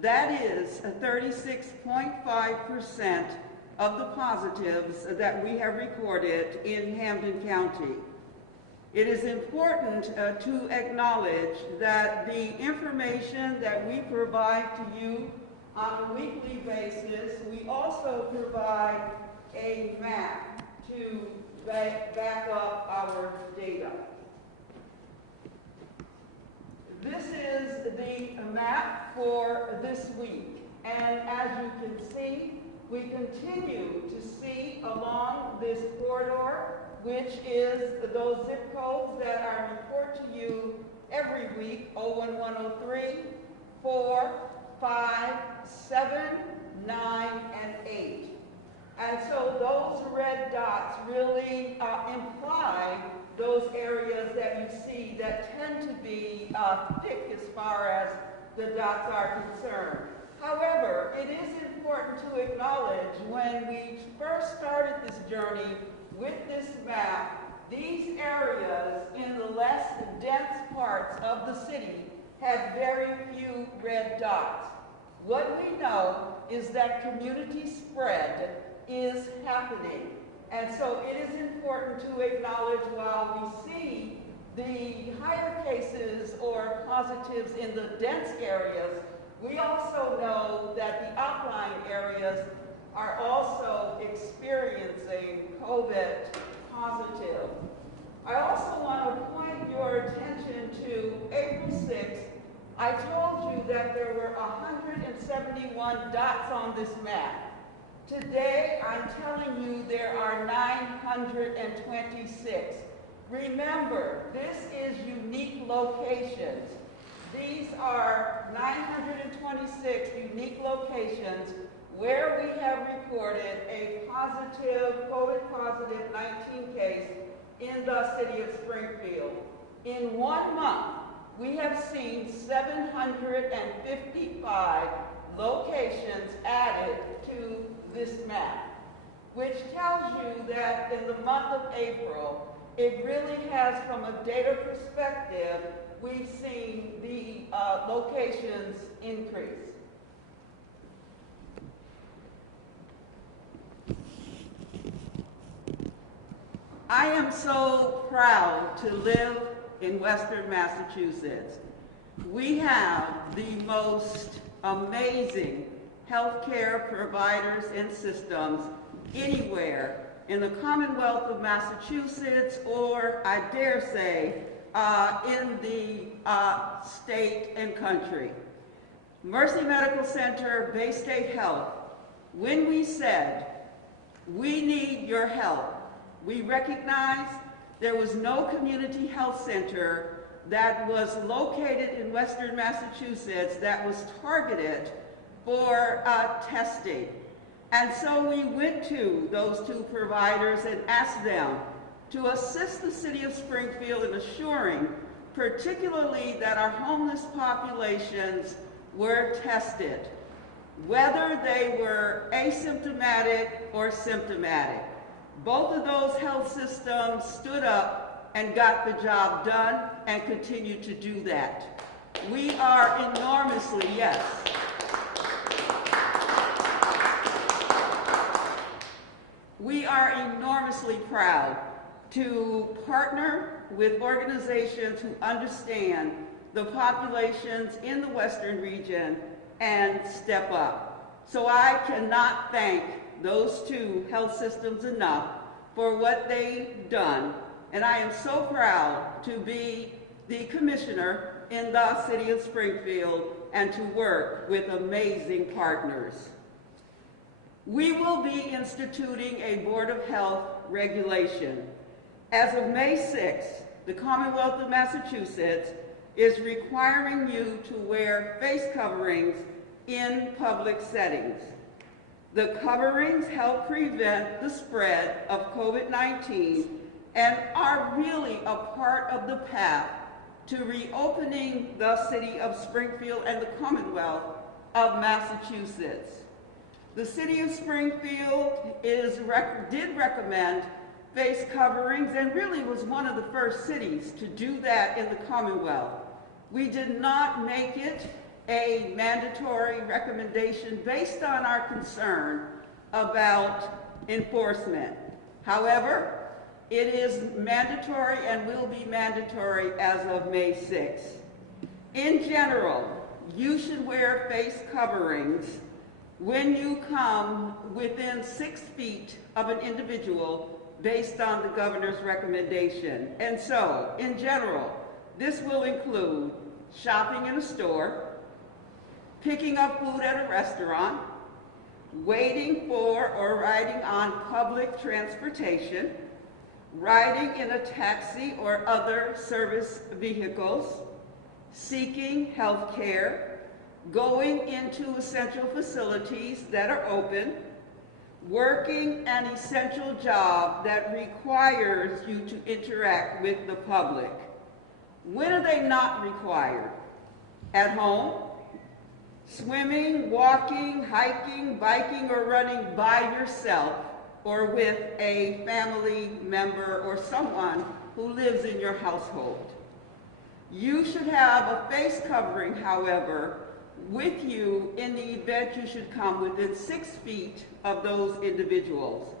That is 36.5% of the positives that we have recorded in Hampden County. It is important to acknowledge that the information that we provide to you on a weekly basis, we also provide a map to back up our data. This is the map for this week, and as you can see, we continue to see along this corridor, which is those zip codes that I report to you every week, 01103, 4, 5, 7, 9, and 8. And so those red dots really imply those areas that you see that tend to be thick as far as the dots are concerned. However, it is important to acknowledge when we first started this journey with this map, these areas in the less dense parts of the city had very few red dots. What we know is that community spread is happening. And so it is important to acknowledge while we see the higher cases or positives in the dense areas, we also know that the outlying areas are also experiencing COVID positive. I also want to point your attention to April 6th. I told you that there were 171 dots on this map. Today, I'm telling you there are 926. Remember, this is unique locations. These are 926 unique locations where we have recorded a positive, COVID-positive 19 case in the city of Springfield. In 1 month, we have seen 755 locations added to this map, which tells you that in the month of April, it really has, from a data perspective, we've seen the locations increase. I am so proud to live in Western Massachusetts. We have the most amazing healthcare providers and systems anywhere in the Commonwealth of Massachusetts, or I dare say, in the state and country. Mercy Medical Center, Bay State Health, when we said, we need your help, we recognized there was no community health center that was located in Western Massachusetts that was targeted for testing. And so we went to those two providers and asked them to assist the city of Springfield in assuring, particularly that our homeless populations were tested, whether they were asymptomatic or symptomatic. Both of those health systems stood up and got the job done and continue to do that. We are enormously, yes. We are enormously proud to partner with organizations who understand the populations in the Western region and step up. So I cannot thank those two health systems enough for what they've done. And I am so proud to be the commissioner in the city of Springfield and to work with amazing partners. We will be instituting a Board of Health regulation. As of May 6th, the Commonwealth of Massachusetts is requiring you to wear face coverings in public settings. The coverings help prevent the spread of COVID-19 and are really a part of the path to reopening the city of Springfield and the Commonwealth of Massachusetts. The city of Springfield did recommend face coverings and really was one of the first cities to do that in the Commonwealth. We did not make it a mandatory recommendation based on our concern about enforcement. However, it is mandatory and will be mandatory as of May 6th. In general, you should wear face coverings when you come within 6 feet of an individual based on the governor's recommendation. And so, in general, this will include shopping in a store, picking up food at a restaurant, waiting for or riding on public transportation, riding in a taxi or other service vehicles, seeking health care, going into essential facilities that are open, working an essential job that requires you to interact with the public. When are they not required? At home? Swimming, walking, hiking, biking, or running by yourself or with a family member or someone who lives in your household. You should have a face covering, however, with you in the event you should come within 6 feet of those individuals.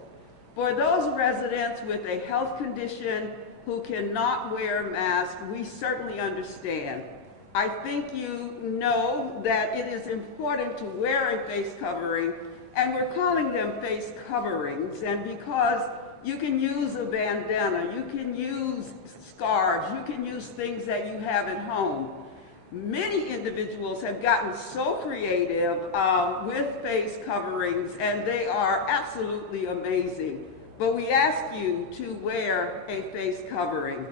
For those residents with a health condition who cannot wear masks, we certainly understand. I think you know that it is important to wear a face covering, and we're calling them face coverings, and because you can use a bandana, you can use scarves, you can use things that you have at home. Many individuals have gotten so creative with face coverings, and they are absolutely amazing. But we ask you to wear a face covering.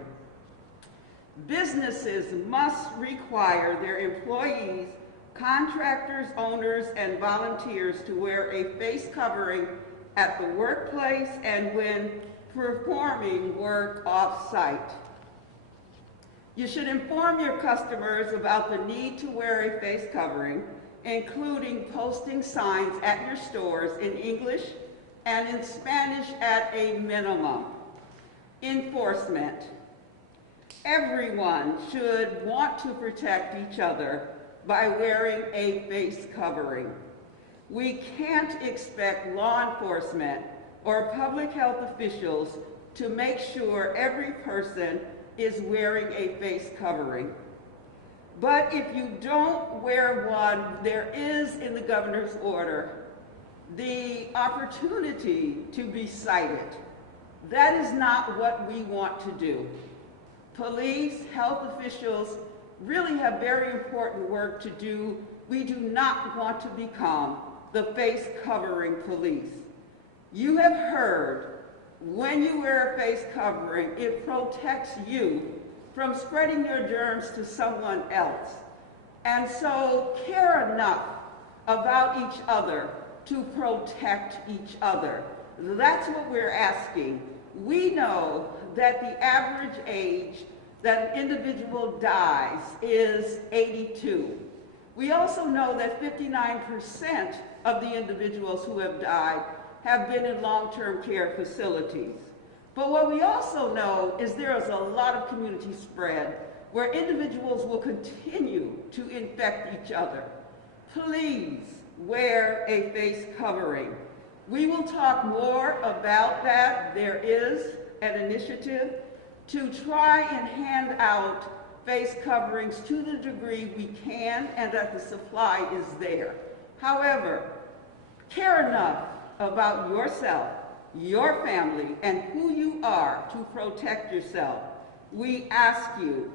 Businesses must require their employees, contractors, owners, and volunteers to wear a face covering at the workplace and when performing work off-site. You should inform your customers about the need to wear a face covering, including posting signs at your stores in English and in Spanish at a minimum. Enforcement. Everyone should want to protect each other by wearing a face covering. We can't expect law enforcement or public health officials to make sure every person is wearing a face covering. But if you don't wear one, there is in the governor's order the opportunity to be cited. That is not what we want to do. Police, health officials really have very important work to do. We do not want to become the face covering police. You have heard when you wear a face covering, it protects you from spreading your germs to someone else. And so care enough about each other to protect each other. That's what we're asking. We know that the average age that an individual dies is 82. We also know that 59% of the individuals who have died have been in long-term care facilities. But what we also know is there is a lot of community spread where individuals will continue to infect each other. Please wear a face covering. We will talk more about that. There is an initiative to try and hand out face coverings to the degree we can and that the supply is there. However, care enough about yourself, your family, and who you are to protect yourself. We ask you.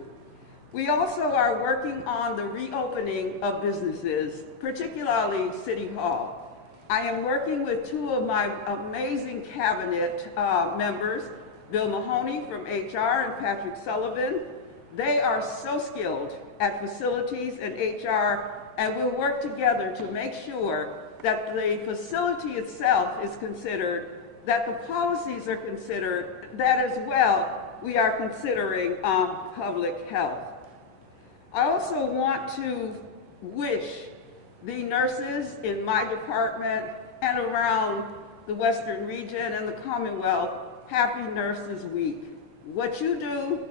We also are working on the reopening of businesses, particularly City Hall. I am working with two of my amazing cabinet members, Bill Mahoney from HR and Patrick Sullivan. They are so skilled at facilities and HR, and we'll work together to make sure that the facility itself is considered, that the policies are considered, that as well we are considering public health. I also want to wish the nurses in my department and around the Western region and the Commonwealth Happy Nurses Week. What you do,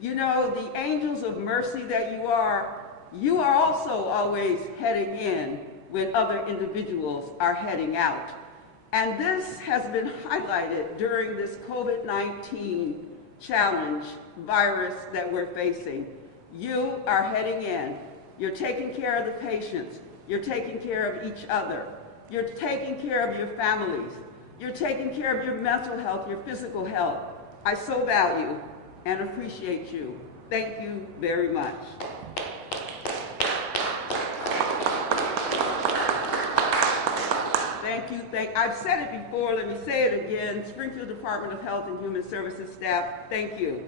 you know, the angels of mercy that you are also always heading in when other individuals are heading out. And this has been highlighted during this COVID-19 challenge virus that we're facing. You are heading in. You're taking care of the patients. You're taking care of each other. You're taking care of your families. You're taking care of your mental health, your physical health. I so value and appreciate you. Thank you very much. Thank you. I've said it before, let me say it again. Springfield Department of Health and Human Services staff, thank you.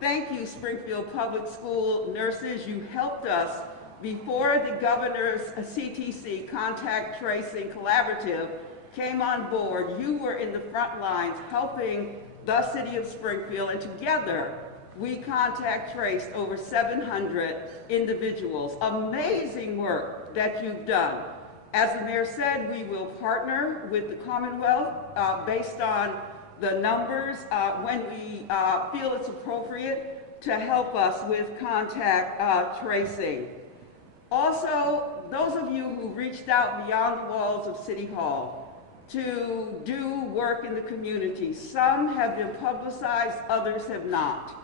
Thank you, Springfield Public School nurses. You helped us before the governor's CTC, Contact Tracing Collaborative, came on board. You were in the front lines helping the city of Springfield, and together we contact traced over 700 individuals. Amazing work that you've done. As the mayor said, we will partner with the Commonwealth based on the numbers when we feel it's appropriate to help us with contact tracing. Also, those of you who reached out beyond the walls of City Hall to do work in the community, some have been publicized, others have not.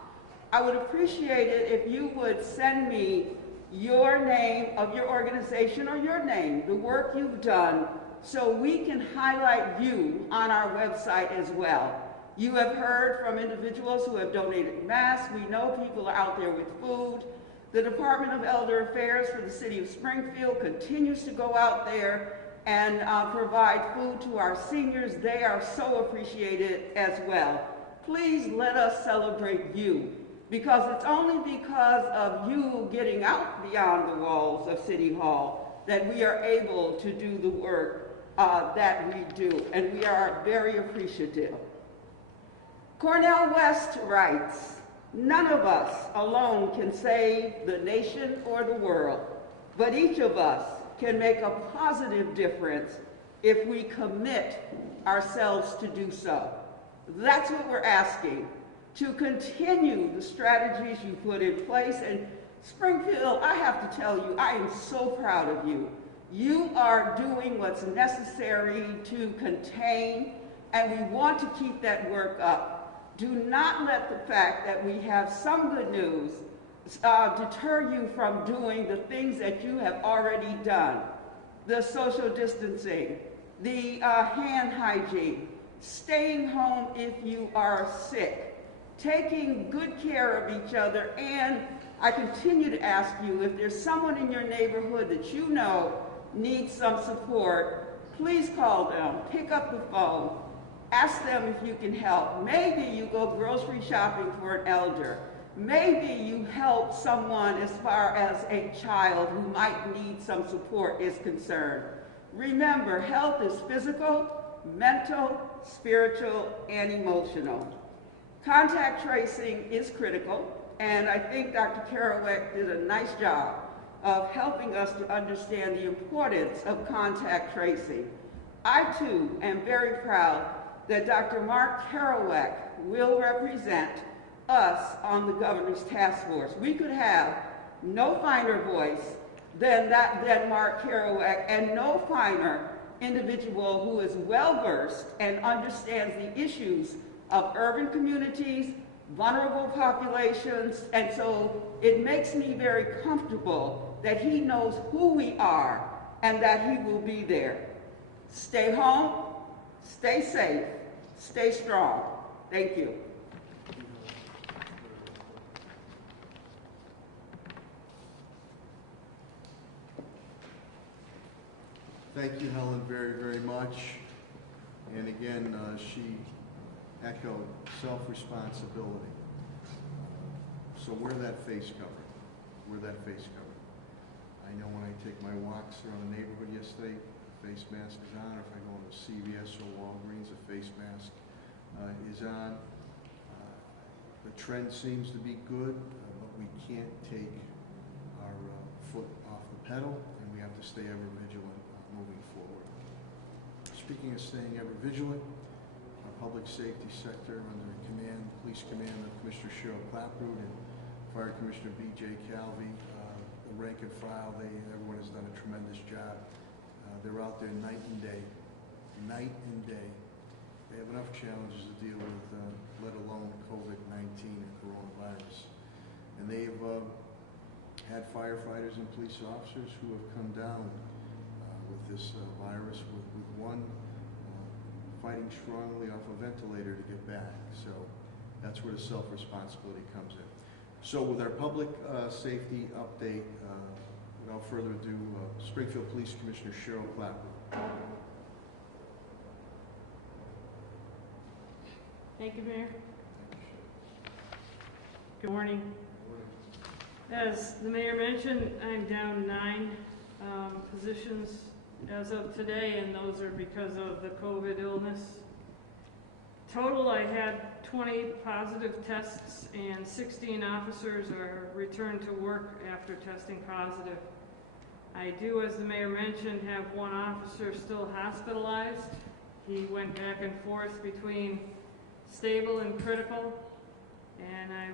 I would appreciate it if you would send me your name of your organization or your name, the work you've done, so we can highlight you on our website as well. You have heard from individuals who have donated masks. We know people are out there with food. The Department of Elder Affairs for the City of Springfield continues to go out there and provide food to our seniors. They are so appreciated as well. Please let us celebrate you, because it's only because of you getting out beyond the walls of City Hall that we are able to do the work that we do, and we are very appreciative. Cornell West writes, "None of us alone can save the nation or the world, but each of us can make a positive difference if we commit ourselves to do so." That's what we're asking, to continue the strategies you put in place. And Springfield, I have to tell you, I am so proud of you. You are doing what's necessary to contain, and we want to keep that work up. Do not let the fact that we have some good news deter you from doing the things that you have already done. The social distancing, the hand hygiene, staying home if you are sick, taking good care of each other, and I continue to ask you, if there's someone in your neighborhood that you know needs some support, please call them, pick up the phone, ask them if you can help. Maybe you go grocery shopping for an elder. Maybe you help someone as far as a child who might need some support is concerned. Remember, health is physical, mental, spiritual, and emotional. Contact tracing is critical, and I think Dr. Kerouac did a nice job of helping us to understand the importance of contact tracing. I too am very proud that Dr. Mark Kerouac will represent us on the governor's task force. We could have no finer voice than Mark Kerouac, and no finer individual who is well-versed and understands the issues of urban communities, vulnerable populations, and so it makes me very comfortable that he knows who we are and that he will be there. Stay home, stay safe, stay strong. Thank you. Thank you, Helen, very, very much. And again, she echoed self-responsibility. So wear that face cover. Wear that face cover. I know when I take my walks around the neighborhood yesterday, face mask is on. If I go to CVS or Walgreens, a face mask is on. The trend seems to be good, but we can't take our foot off the pedal, and we have to stay ever vigilant moving forward. Speaking of staying ever vigilant, our public safety sector under the police command of Commissioner Cheryl Clapprood and Fire Commissioner B.J. Calvey, the rank and file, everyone has done a tremendous job. They're out there night and day. They have enough challenges to deal with, let alone COVID-19 and coronavirus. And they've had firefighters and police officers who have come down with this virus, with one fighting strongly off a ventilator to get back. So that's where the self-responsibility comes in. So with our public safety update, without further ado, Springfield Police Commissioner Cheryl Clapper. Thank you, Mayor. Good morning. As the Mayor mentioned, I'm down 9 positions as of today, and those are because of the COVID illness. Total, I had 20 positive tests, and 16 officers are returned to work after testing positive. I do, as the Mayor mentioned, have 1 officer still hospitalized. He went back and forth between stable and critical, and I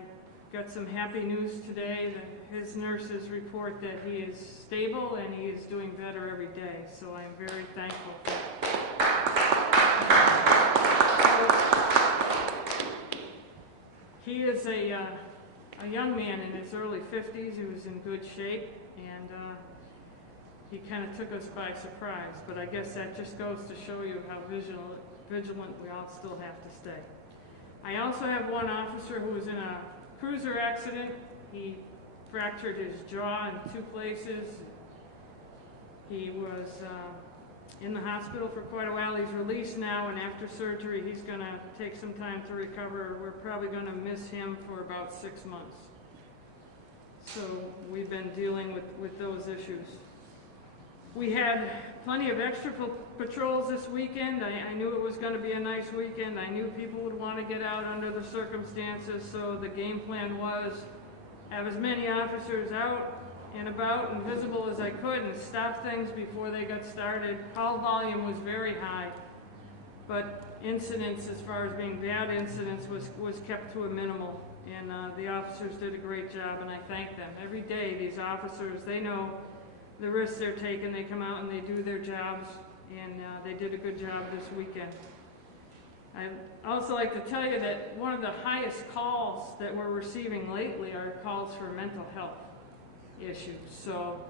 got some happy news today that his nurses report that he is stable and he is doing better every day, so I'm very thankful for that. He is a young man in his early 50s who was in good shape, and he kind of took us by surprise, but I guess that just goes to show you how vigilant we all still have to stay. I also have 1 officer who was in a cruiser accident. He fractured his jaw in 2 places. He was in the hospital for quite a while. He's released now, and after surgery he's going to take some time to recover. We're probably going to miss him for about 6 months. So we've been dealing with those issues. We had plenty of extra patrols this weekend. I knew it was going to be a nice weekend. I knew people would want to get out under the circumstances, so the game plan was have as many officers out and about and visible as I could and stop things before they got started. Call volume was very high, but incidents, as far as being bad incidents, was kept to a minimal, and the officers did a great job, and I thank them. Every day, these officers, they know the risks they're taking. They come out and they do their jobs, and they did a good job this weekend. I'd also like to tell you that one of the highest calls that we're receiving lately are calls for mental health issues. So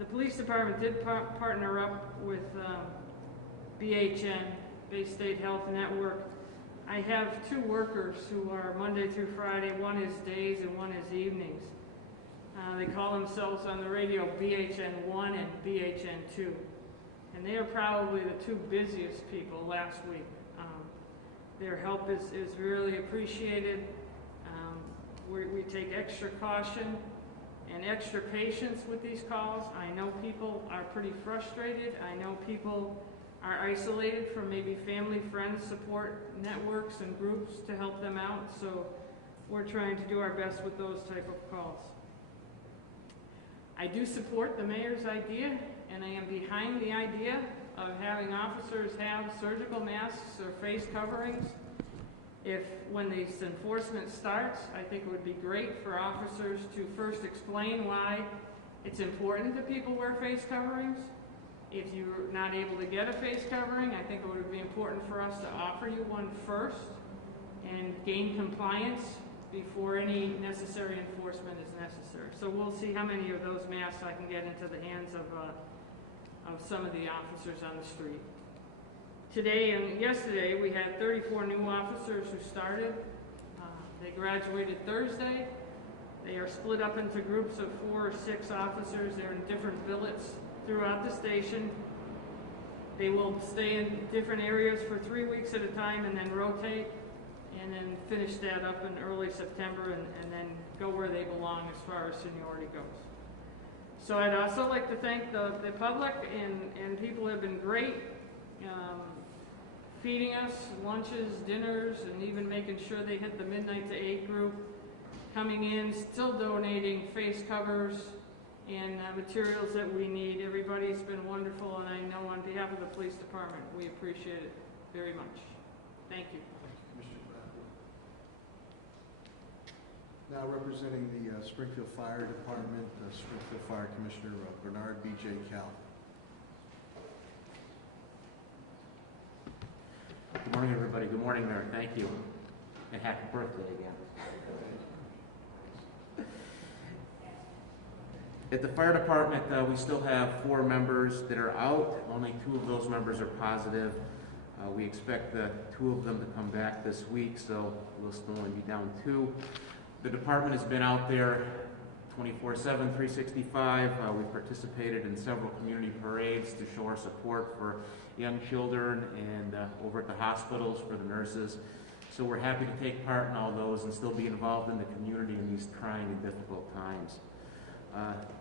the police department did partner up with BHN, Bay State Health Network. I have 2 workers who are Monday through Friday. One is days and one is evenings. They call themselves on the radio BHN 1 and BHN 2. And they are probably the 2 busiest people last week. Their help is really appreciated. We take extra caution and extra patience with these calls. I know people are pretty frustrated. I know people are isolated from maybe family, friends, support networks and groups to help them out. So we're trying to do our best with those type of calls. I do support the mayor's idea, and I am behind the idea of having officers have surgical masks or face coverings. When this enforcement starts, I think it would be great for officers to first explain why it's important that people wear face coverings. If you're not able to get a face covering, I think it would be important for us to offer you one first and gain compliance before any necessary enforcement is necessary. So we'll see how many of those masks I can get into the hands of some of the officers on the street. Today and yesterday we had 34 new officers who started. They graduated Thursday. They are split up into groups of 4 or 6 officers. They're in different billets throughout the station. They will stay in different areas for 3 weeks at a time and then rotate, and then finish that up in early September and then go where they belong as far as seniority goes. So I'd also like to thank the public, and people have been great, feeding us lunches, dinners, and even making sure they hit the midnight to 8 group, coming in, still donating face covers and materials that we need. Everybody's been wonderful, and I know on behalf of the police department, we appreciate it very much. Thank you. Now representing the Springfield Fire Department, Springfield Fire Commissioner Bernard B.J. Cal. Good morning, everybody. Good morning, Mayor. Thank you. And happy birthday again. At the fire department, we still have 4 members that are out. Only 2 of those members are positive. We expect 2 of them to come back this week, so we'll still only be down 2. The department has been out there 24/7, 365. We participated in several community parades to show our support for young children and over at the hospitals for the nurses. So we're happy to take part in all those and still be involved in the community in these trying and difficult times.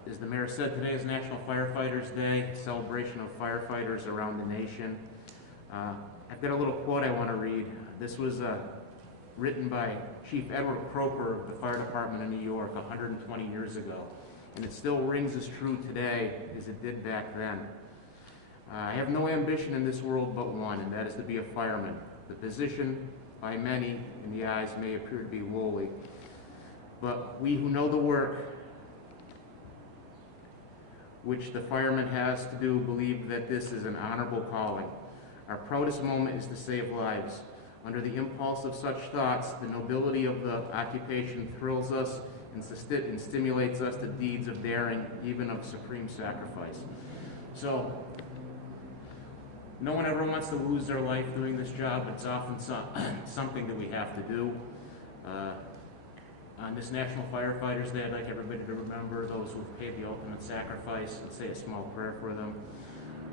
As the mayor said, today is National Firefighters Day, celebration of firefighters around the nation. I've got a little quote I want to read. This was written by Chief Edward Croper of the fire department in New York 120 years ago, and it still rings as true today as it did back then. I have no ambition in this world but one, and that is to be a fireman. The position, by many in the eyes, may appear to be lowly, but we who know the work which the fireman has to do believe that this is an honorable calling. Our proudest moment is to save lives. Under the impulse of such thoughts, the nobility of the occupation thrills us and stimulates us to deeds of daring, even of supreme sacrifice. So, no one ever wants to lose their life doing this job. It's often something that we have to do. On this National Firefighters Day, I'd like everybody to remember those who have paid the ultimate sacrifice and say a small prayer for them.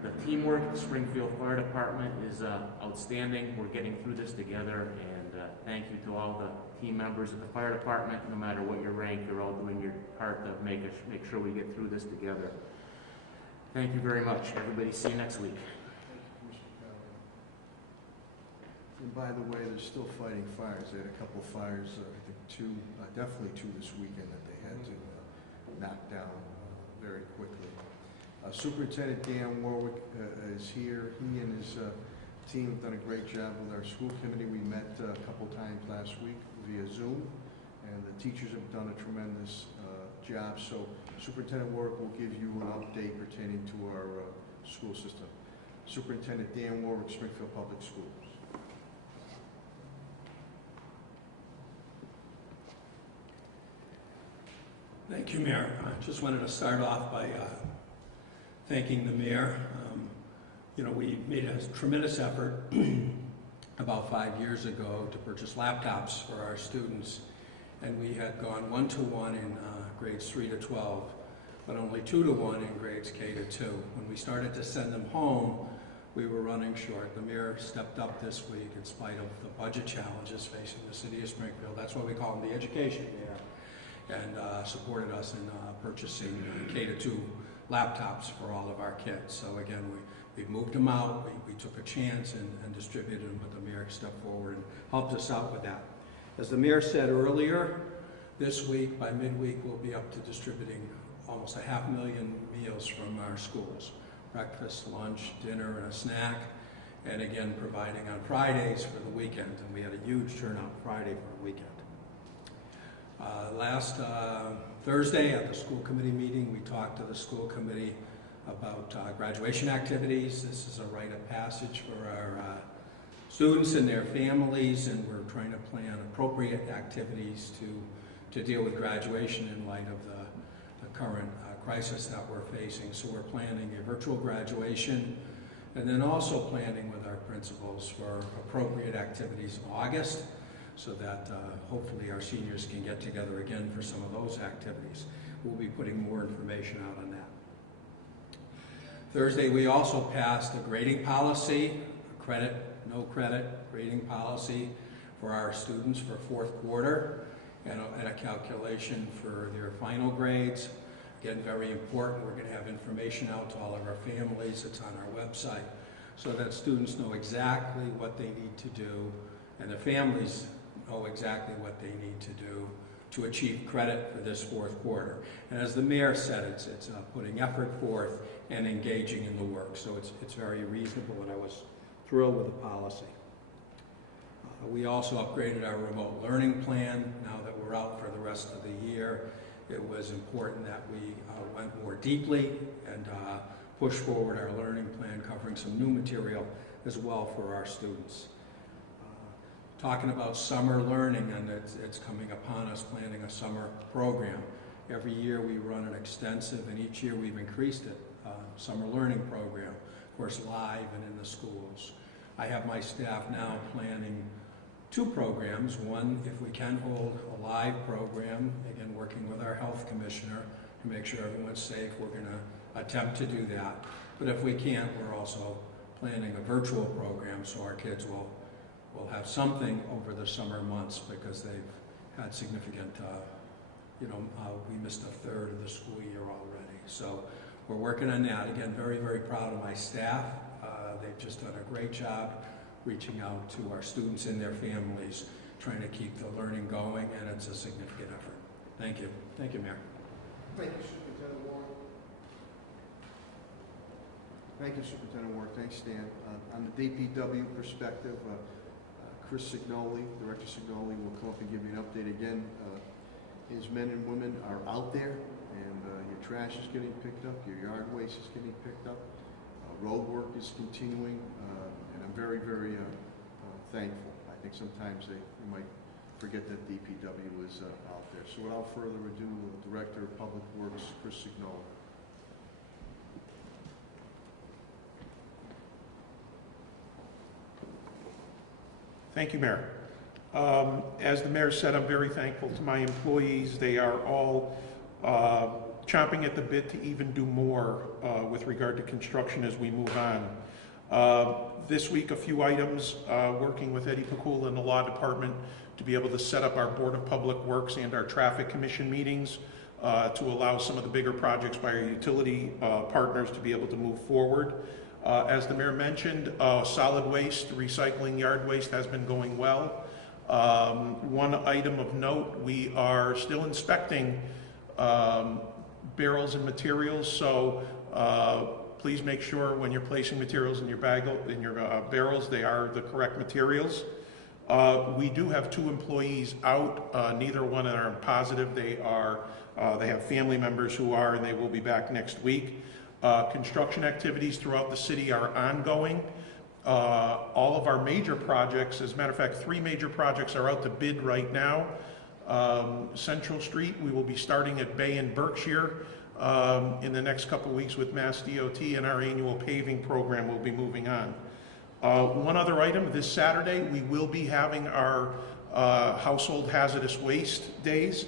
The teamwork at the Springfield Fire Department is outstanding. We're getting through this together, and thank you to all the team members of the fire department. No matter what your rank, you're all doing your part to make sure we get through this together. Thank you very much. Everybody, see you next week. And by the way, they're still fighting fires. They had a couple of fires, I think 2, definitely 2 this weekend that they had to knock down very quickly. Superintendent Dan Warwick is here. He and his team have done a great job with our school committee. We met a couple times last week via Zoom, and the teachers have done a tremendous job. So Superintendent Warwick will give you an update pertaining to our school system. Superintendent Dan Warwick, Springfield Public Schools. Thank you, Mayor. I just wanted to start off by thanking the mayor. We made a tremendous effort about 5 years ago to purchase laptops for our students, and we had gone 1-to-1 in grades 3 to 12, but only 2-to-1 in grades K to 2. When we started to send them home, we were running short. The mayor stepped up this week in spite of the budget challenges facing the city of Springfield. That's why we call him the education mayor, and supported us in purchasing K to 2 laptops for all of our kids. So again, we moved them out, we took a chance and distributed them, but the mayor stepped forward and helped us out with that. As the mayor said earlier, this week, by midweek, we'll be up to distributing almost 500,000 meals from our schools. breakfast, lunch, dinner, and a snack. And again, providing on Fridays for the weekend. And we had a huge turnout Friday for the weekend. Last Thursday at the school committee meeting, we talked to the school committee about graduation activities. This is a rite of passage for our students and their families, and we're trying to plan appropriate activities to deal with graduation in light of the current crisis that we're facing. So we're planning a virtual graduation, and then also planning with our principals for appropriate activities in August, so that hopefully our seniors can get together again for some of those activities. We'll be putting more information out on that. Thursday, we also passed a grading policy, a credit, no credit grading policy for our students for fourth quarter, and a calculation for their final grades. Again, very important. We're going to have information out to all of our families. It's on our website, so that students know exactly what they need to do, and the families know exactly what they need to do to achieve credit for this fourth quarter. And as the mayor said, it's putting effort forth and engaging in the work. So it's very reasonable, and I was thrilled with the policy. We also upgraded our remote learning plan. Now that we're out for the rest of the year, it was important that we went more deeply and pushed forward our learning plan, covering some new material as well for our students. Talking about summer learning, and it's coming upon us, planning a summer program. Every year we run an extensive, and each year we've increased it, summer learning program, of course live and in the schools. I have my staff now planning 2 programs. One, if we can hold a live program, again working with our health commissioner to make sure everyone's safe, we're going to attempt to do that. But if we can't, we're also planning a virtual program so our kids will have something over the summer months, because they've had significant, we missed a third of the school year already. So we're working on that. Again, very, very proud of my staff. They've just done a great job reaching out to our students and their families, trying to keep the learning going, and it's a significant effort. Thank you. Thank you, Mayor. Thank you, Superintendent Warren. Thank you, Superintendent Warren. Thanks, Stan. On the DPW perspective, Chris Signoli, Director Signoli, will come up and give you an update again. His men and women are out there, and your trash is getting picked up, your yard waste is getting picked up, road work is continuing, and I'm very, very thankful. I think sometimes they might forget that DPW is out there. So without further ado, the Director of Public Works, Chris Signoli. Thank you, Mayor. As the Mayor said, I'm very thankful to my employees. They are all chomping at the bit to even do more with regard to construction as we move on. This week, a few items, working with Eddie Pakula in the Law Department to be able to set up our Board of Public Works and our Traffic Commission meetings to allow some of the bigger projects by our utility partners to be able to move forward. As the Mayor mentioned, solid waste, recycling yard waste has been going well. One item of note, we are still inspecting barrels and materials, so please make sure when you're placing materials in your barrels, they are the correct materials. We do have 2 employees out. Neither one are positive. They have family members who are, and they will be back next week. Construction activities throughout the city are ongoing. All of our major projects, as a matter of fact, 3 major projects are out to bid right now. Central Street, we will be starting at Bay and Berkshire in the next couple of weeks with Mass DOT, and our annual paving program will be moving on. One other item, this Saturday we will be having our household hazardous waste days.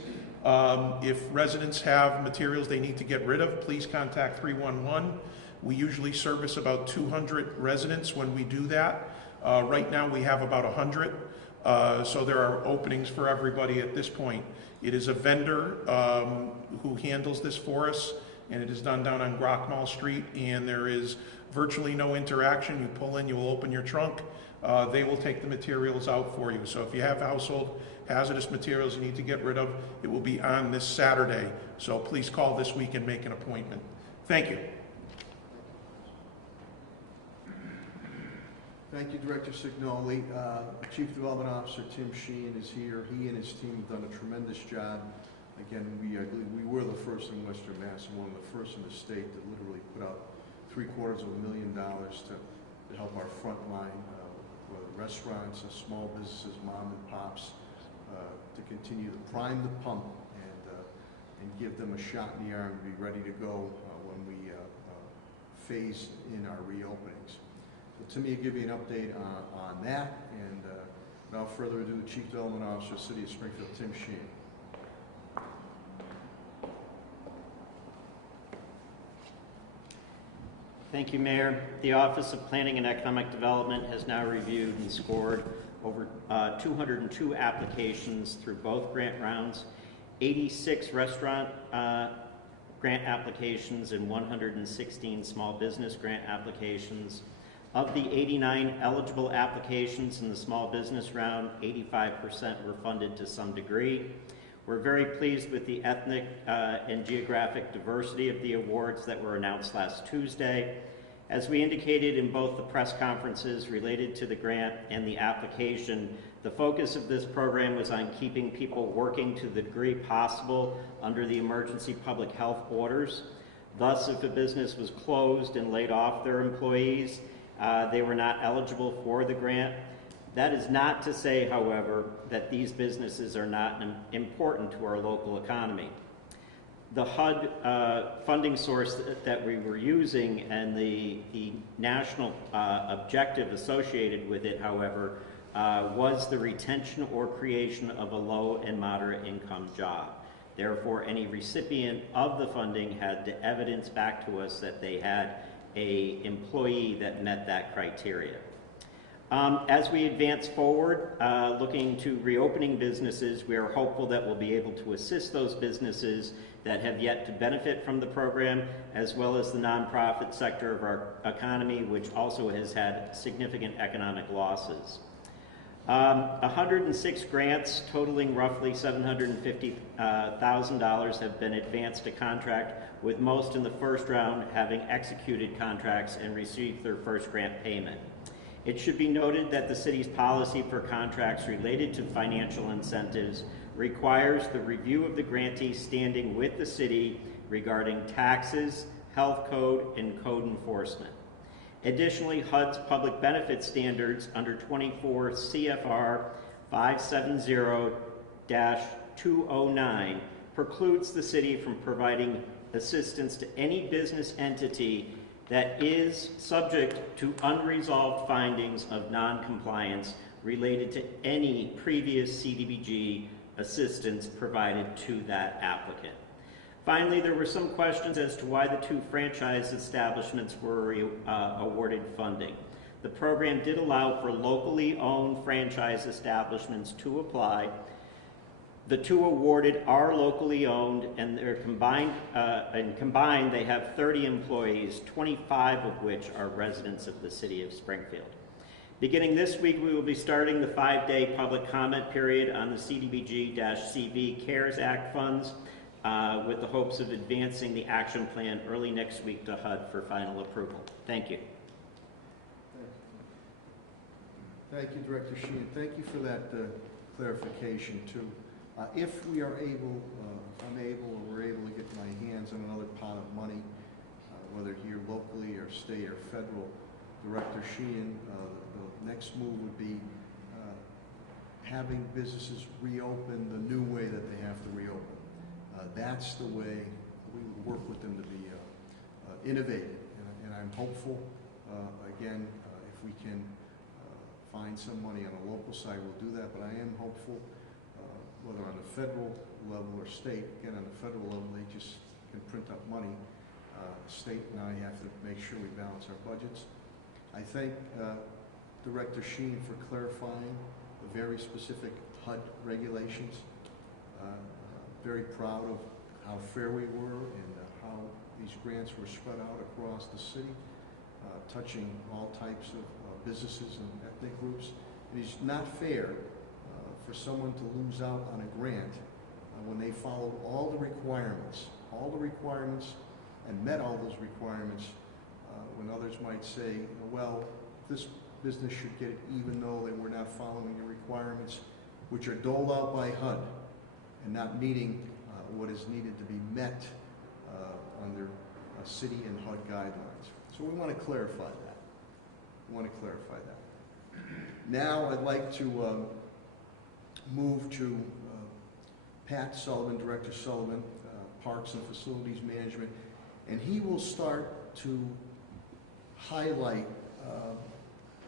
If residents have materials they need to get rid of, please contact 311. We usually service about 200 residents when we do that. Right now we have about 100, so there are openings for everybody at this point. It is a vendor who handles this for us, and it is done down on Grockmall Street, and there is virtually no interaction. You pull in, you will open your trunk, they will take the materials out for you. So if you have household hazardous materials you need to get rid of, it will be on this Saturday. So please call this week and make an appointment. Thank you. Thank you, Director Signoli. Chief Development Officer Tim Sheehan is here. He and his team have done a tremendous job. Again, we were the first in Western Mass and one of the first in the state to literally put out $750,000 to help our front line, whether restaurants, small businesses, mom and pops, to continue to prime the pump and give them a shot in the arm to be ready to go when we phase in our reopenings. So Timmy will give you an update on that, and without further ado, Chief Development Officer, City of Springfield, Tim Sheehan. Thank you, Mayor. The Office of Planning and Economic Development has now reviewed and scored over 202 applications through both grant rounds, 86 restaurant grant applications, and 116 small business grant applications. Of the 89 eligible applications in the small business round, 85% were funded to some degree. We're very pleased with the ethnic and geographic diversity of the awards that were announced last Tuesday. As we indicated in both the press conferences related to the grant and the application, the focus of this program was on keeping people working to the degree possible under the emergency public health orders. Thus, if a business was closed and laid off their employees, they were not eligible for the grant. That is not to say, however, that these businesses are not important to our local economy. The HUD funding source that we were using and the national objective associated with it, however, was the retention or creation of a low and moderate income job. Therefore, any recipient of the funding had to evidence back to us that they had an employee that met that criteria. As we advance forward, looking to reopening businesses, we are hopeful that we'll be able to assist those businesses that have yet to benefit from the program, as well as the nonprofit sector of our economy, which also has had significant economic losses. 106 grants totaling roughly $750,000 have been advanced to contract, with most in the first round having executed contracts and received their first grant payment. It should be noted that the city's policy for contracts related to financial incentives requires the review of the grantee standing with the city regarding taxes, health code, and code enforcement. Additionally, HUD's public benefit standards under 24 CFR 570-209 precludes the city from providing assistance to any business entity that is subject to unresolved findings of noncompliance related to any previous CDBG assistance provided to that applicant. Finally, there were some questions as to why the two franchise establishments were awarded funding. The program did allow for locally owned franchise establishments to apply. The two awarded are locally owned, and they're combined they have 30 employees, 25 of which are residents of the city of Springfield. Beginning this week, we will be starting the 5-day public comment period on the CDBG-CV CARES Act funds with the hopes of advancing the action plan early next week to HUD for final approval. Thank you. Thank you, Director Sheehan. Thank you for that clarification, too. If we are able, unable, or we're able to get my hands on another pot of money, whether here locally or state or federal, Director Sheehan, the next move would be having businesses reopen the new way that they have to reopen. That's the way we work with them to be innovative, and I'm hopeful, again, if we can find some money on the local side, we'll do that, but I am hopeful whether on the federal level or state. Again, on the federal level, they just can print up money. State, now you have to make sure we balance our budgets. I thank Director Sheehan for clarifying the very specific HUD regulations. Very proud of how fair we were and how these grants were spread out across the city, touching all types of businesses and ethnic groups. It is not fair for someone to lose out on a grant when they followed all the requirements and met all those requirements, when others might say, well, this business should get it even though they were not following the requirements which are doled out by HUD and not meeting what is needed to be met under city and HUD guidelines. So we want to clarify that. Now I'd like to move to Pat Sullivan, Director Sullivan, Parks and Facilities Management, and he will start to highlight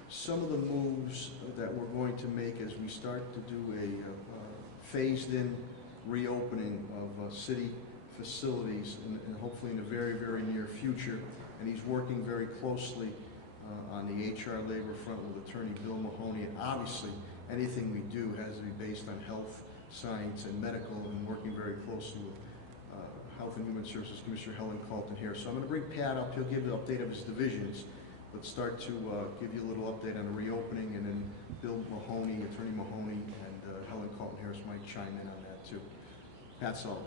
some of the moves that we're going to make as we start to do a phased-in reopening of city facilities, and hopefully in the very, very near future. And he's working very closely on the HR labor front with Attorney Bill Mahoney. And obviously, anything we do has to be based on health, science, and medical, and working very closely with Health and Human Services Commissioner Helen Colton here. So I'm going to bring Pat up. He'll give the update of his divisions, but start to give you a little update on the reopening, and then Bill Mahoney, Attorney Mahoney, and Helen Colton Harris might chime in on that too. Pat Sullivan.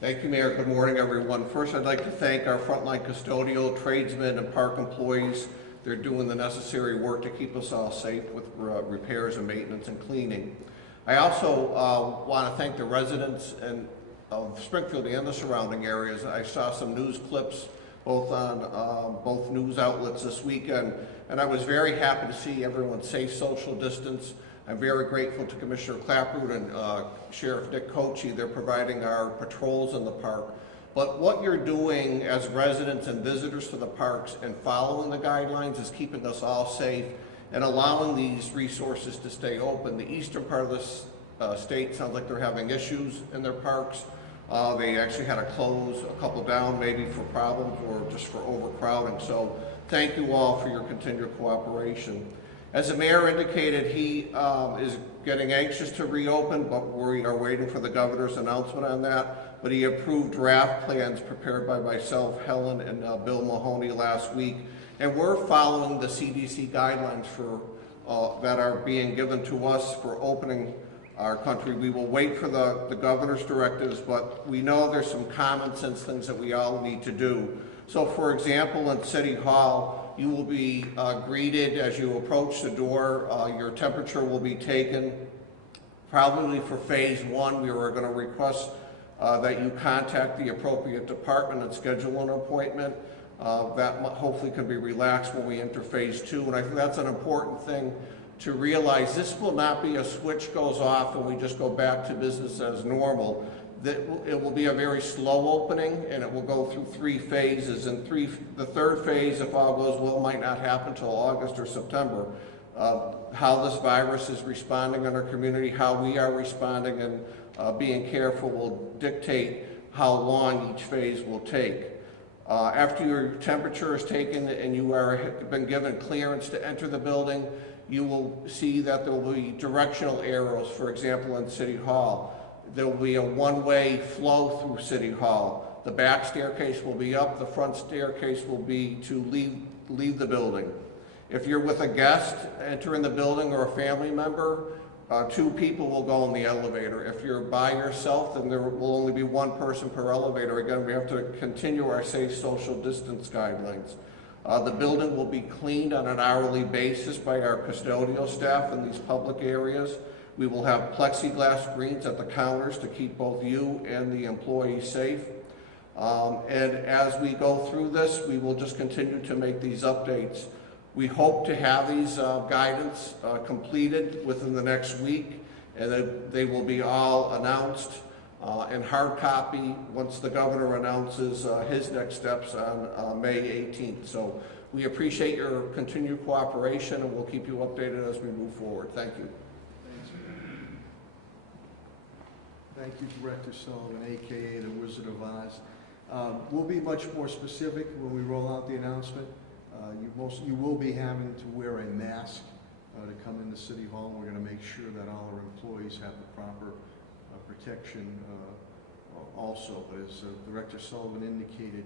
Thank you, Mayor. Good morning, everyone. First, I'd like to thank our frontline custodial, tradesmen, and park employees. They're doing the necessary work to keep us all safe with repairs and maintenance and cleaning. I also want to thank the residents of Springfield and the surrounding areas. I saw some news clips both on both news outlets this weekend, and I was very happy to see everyone safe social distance. I'm very grateful to Commissioner Clapproot and Sheriff Dick Cochee. They're providing our patrols in the park. But what you're doing as residents and visitors to the parks and following the guidelines is keeping us all safe and allowing these resources to stay open. The eastern part of this state sounds like they're having issues in their parks. They actually had to close a couple down, maybe for problems or just for overcrowding. So thank you all for your continued cooperation. As the mayor indicated, he is getting anxious to reopen, but we are waiting for the governor's announcement on that. But he approved draft plans prepared by myself, Helen, and Bill Mahoney last week. And we're following the CDC guidelines for that are being given to us for opening our country. We will wait for the governor's directives, but we know there's some common sense things that we all need to do. So for example, in City Hall, you will be greeted as you approach the door. Your temperature will be taken. Probably for phase one, we are going to request that you contact the appropriate department and schedule an appointment. That hopefully can be relaxed when we enter phase two. And I think that's an important thing to realize. This will not be a switch goes off and we just go back to business as normal. It will be a very slow opening, and it will go through 3 phases. And the third phase, if all goes well, might not happen until August or September. How this virus is responding in our community, how we are responding and being careful will dictate how long each phase will take. After your temperature is taken and you have been given clearance to enter the building, you will see that there will be directional arrows, for example, in City Hall. There will be a one-way flow through City Hall. The back staircase will be up, the front staircase will be to leave the building. If you're with a guest entering the building or a family member, 2 people will go in the elevator. If you're by yourself, then there will only be 1 person per elevator. Again, we have to continue our safe social distance guidelines. The building will be cleaned on an hourly basis by our custodial staff in these public areas. We will have plexiglass screens at the counters to keep both you and the employees safe. And as we go through this, we will just continue to make these updates. We hope to have these guidance completed within the next week, and that they will be all announced in hard copy once the governor announces his next steps on May 18th. So we appreciate your continued cooperation, and we'll keep you updated as we move forward. Thank you. Thank you, Director Sullivan, a.k.a. the Wizard of Oz. We'll be much more specific when we roll out the announcement. You will be having to wear a mask to come into City Hall. We're going to make sure that all our employees have the proper protection also. But as Director Sullivan indicated,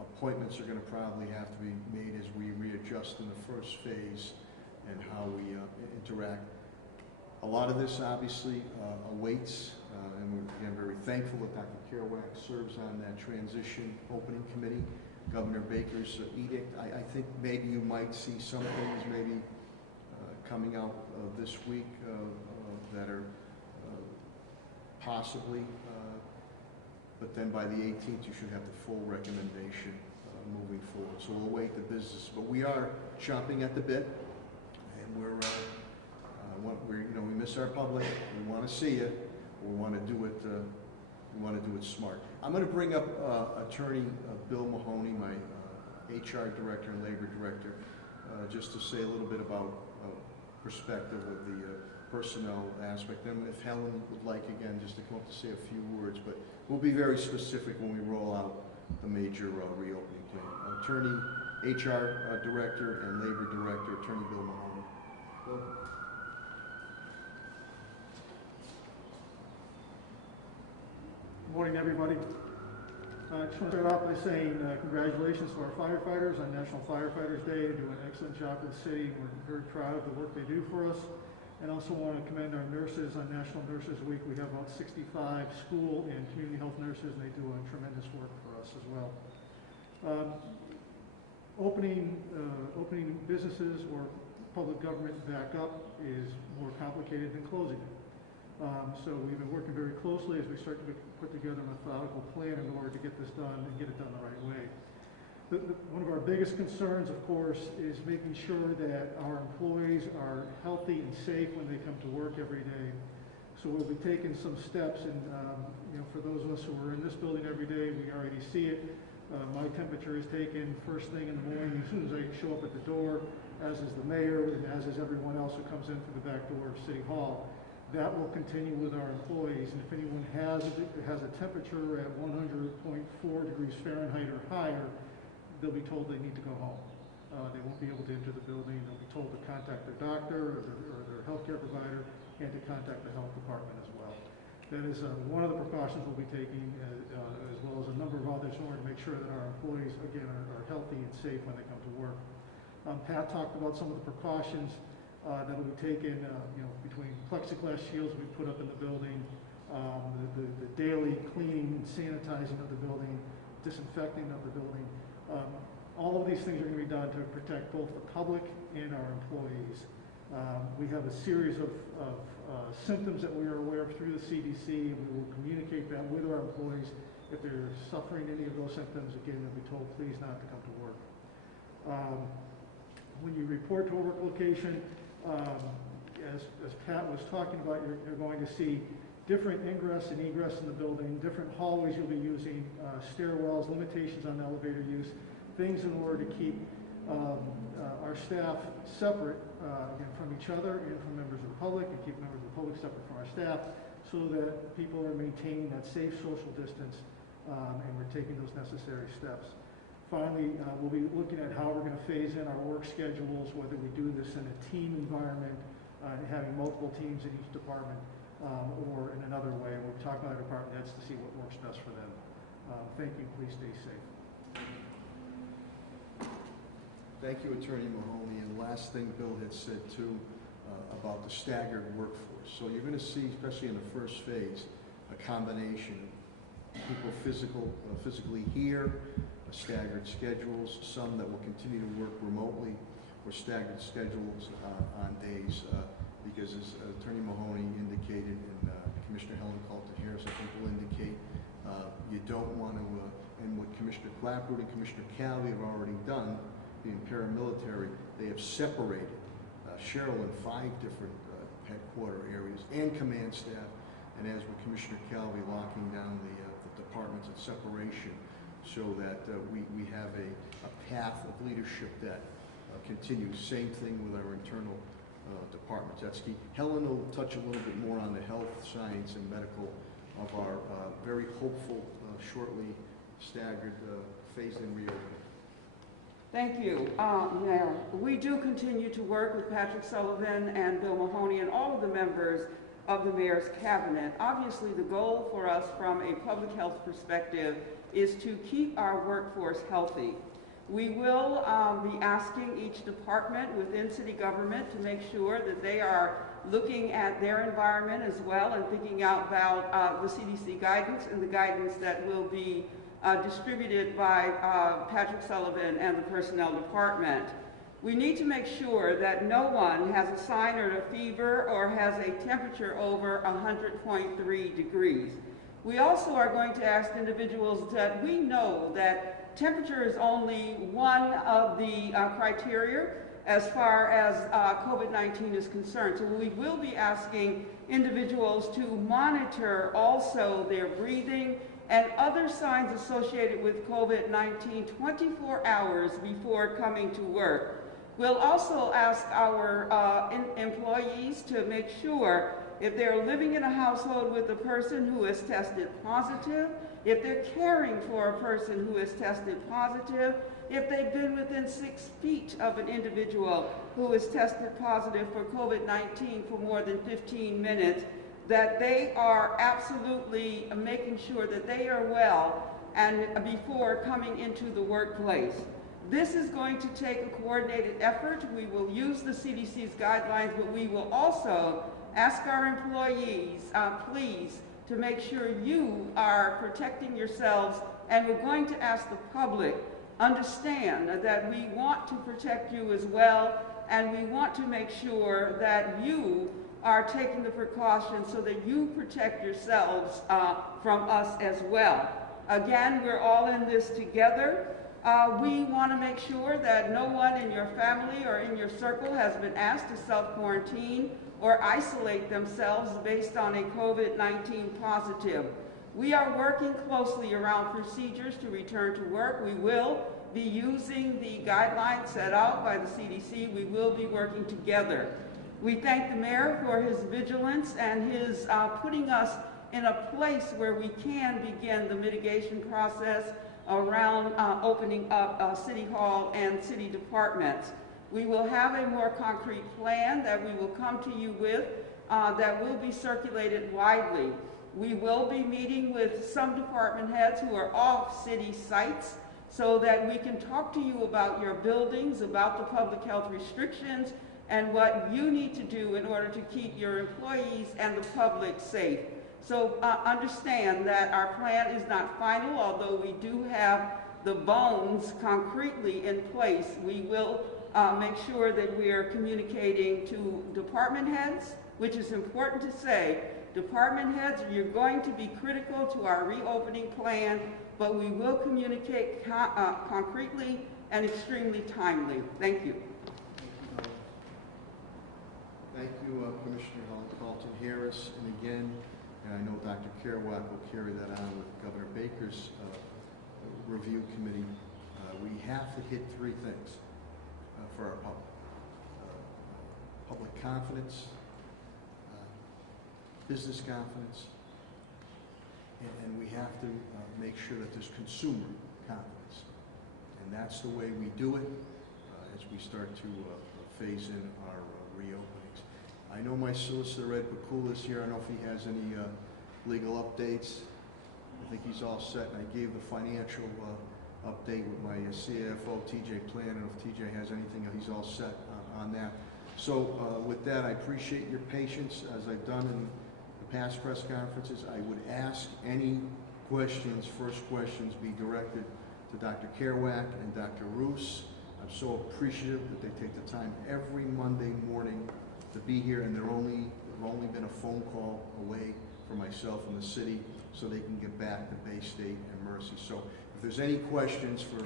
appointments are going to probably have to be made as we readjust in the first phase and how we interact. A lot of this obviously awaits, and we're again very thankful that Dr. Kerouac serves on that transition opening committee. Governor Baker's edict. I think maybe you might see some things maybe coming out this week that are possibly, but then by the 18th you should have the full recommendation moving forward. So we'll await the business, but we are chomping at the bit, and we miss our public. We want to see you. We want to do it. We want to do it smart. I'm going to bring up Attorney Bill Mahoney, my HR director and labor director, just to say a little bit about perspective of the personnel aspect. And if Helen would like, again, just to come up to say a few words, but we'll be very specific when we roll out the major reopening plan. Attorney, HR Director and Labor Director, Attorney Bill Mahoney. Bill? Good morning, everybody. I just want to start off by saying congratulations to our firefighters on National Firefighters Day. They do an excellent job for the city. We're very proud of the work they do for us. And also want to commend our nurses on National Nurses Week. We have about 65 school and community health nurses, and they do tremendous work for us as well. Opening businesses or public government back up is more complicated than closing it. So we've been working very closely as we start to put together a methodical plan in order to get this done and get it done the right way. One of our biggest concerns, of course, is making sure that our employees are healthy and safe when they come to work every day. So we'll be taking some steps, and for those of us who are in this building every day, we already see it. My temperature is taken first thing in the morning as soon as I show up at the door, as is the mayor and as is everyone else who comes in through the back door of City Hall. That will continue with our employees, and if anyone has a temperature at 100.4 degrees Fahrenheit or higher, they'll be told they need to go home. They won't be able to enter the building. They'll be told to contact their doctor or their healthcare provider and to contact the health department as well. That is one of the precautions we'll be taking, as well as a number of others in order to make sure that our employees, again, are healthy and safe when they come to work. Pat talked about some of the precautions that will be taken, between plexiglass shields we put up in the building, the daily cleaning and sanitizing of the building, disinfecting of the building. All of these things are going to be done to protect both the public and our employees. We have a series of symptoms that we are aware of through the CDC, and we will communicate that with our employees. If they're suffering any of those symptoms, again, they'll be told please not to come to work. When you report to a work location, as Pat was talking about, you're going to see different ingress and egress in the building, different hallways you'll be using, stairwells, limitations on elevator use, things in order to keep our staff separate again, from each other and from members of the public, and keep members of the public separate from our staff, so that people are maintaining that safe social distance, and we're taking those necessary steps. Finally, we'll be looking at how we're going to phase in our work schedules, whether we do this in a team environment, having multiple teams in each department, or in another way. We'll talk about our department heads to see what works best for them. Thank you. Please stay safe. Thank you, Attorney Mahoney. And the last thing Bill had said too about the staggered workforce. So you're going to see, especially in the first phase, a combination of people physically here, staggered schedules, some that will continue to work remotely, or staggered schedules on days, because as Attorney Mahoney indicated, and Commissioner Helen Calton-Harris, I think, will indicate, you don't want to, and what Commissioner Clapper and Commissioner Calvi have already done, being paramilitary, they have separated Cheryl in 5 different headquarter areas and command staff, and as with Commissioner Calvi, locking down the departments at separation, so that we have a path of leadership that continues. Same thing with our internal departments. That's key. Helen will touch a little bit more on the health, science, and medical of our very hopeful, shortly staggered phased-in reopening. Thank you, Mayor. We do continue to work with Patrick Sullivan and Bill Mahoney and all of the members of the Mayor's Cabinet. Obviously, the goal for us from a public health perspective is to keep our workforce healthy. We will be asking each department within city government to make sure that they are looking at their environment as well and thinking out about the CDC guidance and the guidance that will be distributed by Patrick Sullivan and the Personnel Department. We need to make sure that no one has a sign or a fever or has a temperature over 100.3 degrees. We also are going to ask individuals that we know that temperature is only one of the criteria as far as COVID-19 is concerned. So we will be asking individuals to monitor also their breathing and other signs associated with COVID-19 24 hours before coming to work. We'll also ask our employees to make sure if they're living in a household with a person who is tested positive, if they're caring for a person who is tested positive, if they've been within 6 feet of an individual who is tested positive for COVID-19 for more than 15 minutes, that they are absolutely making sure that they are well and before coming into the workplace. This is going to take a coordinated effort. We will use the CDC's guidelines, but we will also ask our employees, please, to make sure you are protecting yourselves, and we're going to ask the public, understand that we want to protect you as well, and we want to make sure that you are taking the precautions so that you protect yourselves from us as well. Again, we're all in this together. We want to make sure that no one in your family or in your circle has been asked to self-quarantine or isolate themselves based on a COVID-19 positive. We are working closely around procedures to return to work. We will be using the guidelines set out by the CDC. We will be working together. We thank the mayor for his vigilance and his putting us in a place where we can begin the mitigation process around opening up City Hall and city departments. We will have a more concrete plan that we will come to you with that will be circulated widely. We will be meeting with some department heads who are off city sites so that we can talk to you about your buildings, about the public health restrictions, and what you need to do in order to keep your employees and the public safe. So understand that our plan is not final, although we do have the bones concretely in place. We will make sure that we are communicating to department heads, which is important to say. Department heads, you're going to be critical to our reopening plan, but we will communicate concretely and extremely timely. Thank you. Thank you, Commissioner Carlton Harris. And again, and I know Dr. Kerouac will carry that on with Governor Baker's review committee. We have to hit 3 things for our public. Public confidence, business confidence, and we have to make sure that there's consumer confidence. And that's the way we do it as we start to phase in our reopenings. I know my solicitor, Ed Bakula, is here. I don't know if he has any legal updates. I think he's all set, and I gave the financial update with my CFO, TJ Plan, and if TJ has anything, he's all set on that. So with that, I appreciate your patience, as I've done in the past press conferences. I would ask any questions, first questions, be directed to Dr. Kerouac and Dr. Roos. I'm so appreciative that they take the time every Monday morning to be here, and they've only been a phone call away from myself and the city so they can get back to Bay State and Mercy. So if there's any questions for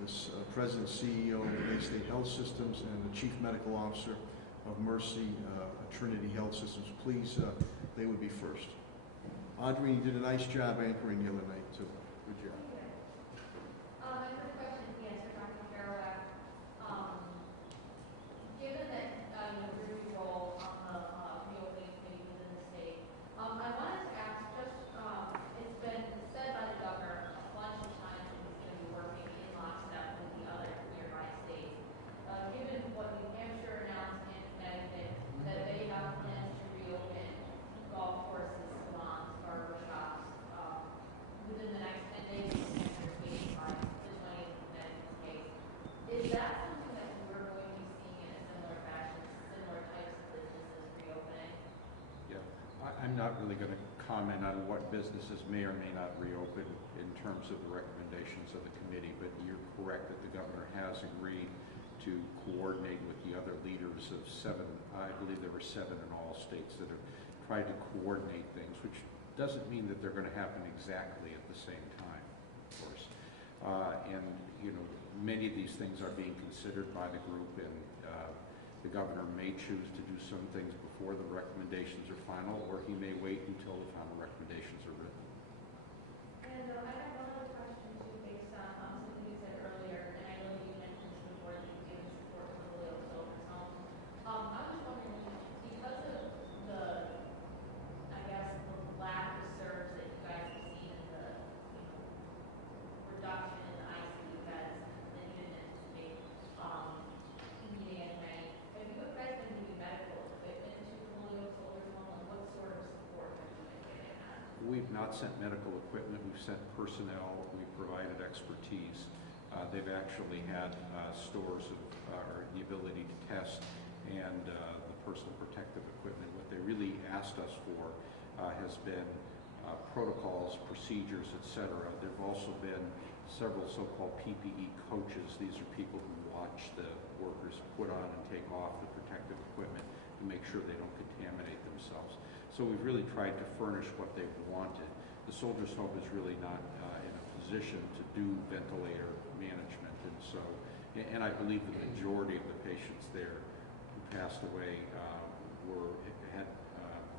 this President, CEO of Bay State Health Systems and the Chief Medical Officer of Mercy Trinity Health Systems, please, they would be first. Audrey, you did a nice job anchoring the other night, too. Good job. My first question is the answer, Dr. Kerouac. Given that your role on the reopening committee within the state, I wanted to ask just, it's been said by the governor a bunch of times that he's going to be working in lockstep with the other nearby states. Given what New Hampshire announced in Connecticut, that they have plans to reopen golf courses, salons, barber shops within the next 10 days, New Hampshire's waiting by the 20th in Connecticut's case. Is that something that we're going to be seeing in a similar fashion, similar types of businesses reopening? Yeah, I'm not really going to comment on what businesses may or may not reopen in terms of the recommendations of the committee, but you're correct that the governor has agreed to coordinate with the other leaders of 7, I believe there were 7 in all states that have tried to coordinate things, which doesn't mean that they're going to happen exactly at the same time, of course. And, you know, many of these things are being considered by the group, and the governor may choose to do some things before the recommendations are final, or he may wait until the final recommendations are written. And I have one other question too, based on something you said earlier, and I know you mentioned this before, that you've given support to the Loyal Children's Home. I was wondering, because of the, I guess, the lack of service that you guys have seen in the, reduction in the ICU beds that you didn't anticipate needing as many, have you guys been giving medical equipment to the Loyal Children's Home? And what sort of support have you been giving them? We've not sent medical equipment, we've sent personnel, we've provided expertise. They've actually had stores of, or the ability to test, and the personal protective equipment. What they really asked us for has been protocols, procedures, etc. There have also been several so-called PPE coaches. These are people who watch the workers put on and take off the protective equipment to make sure they don't contaminate themselves. So we've really tried to furnish what they've wanted. The Soldiers' Home is really not in a position to do ventilator management, and so, and I believe the majority of the patients there who passed away had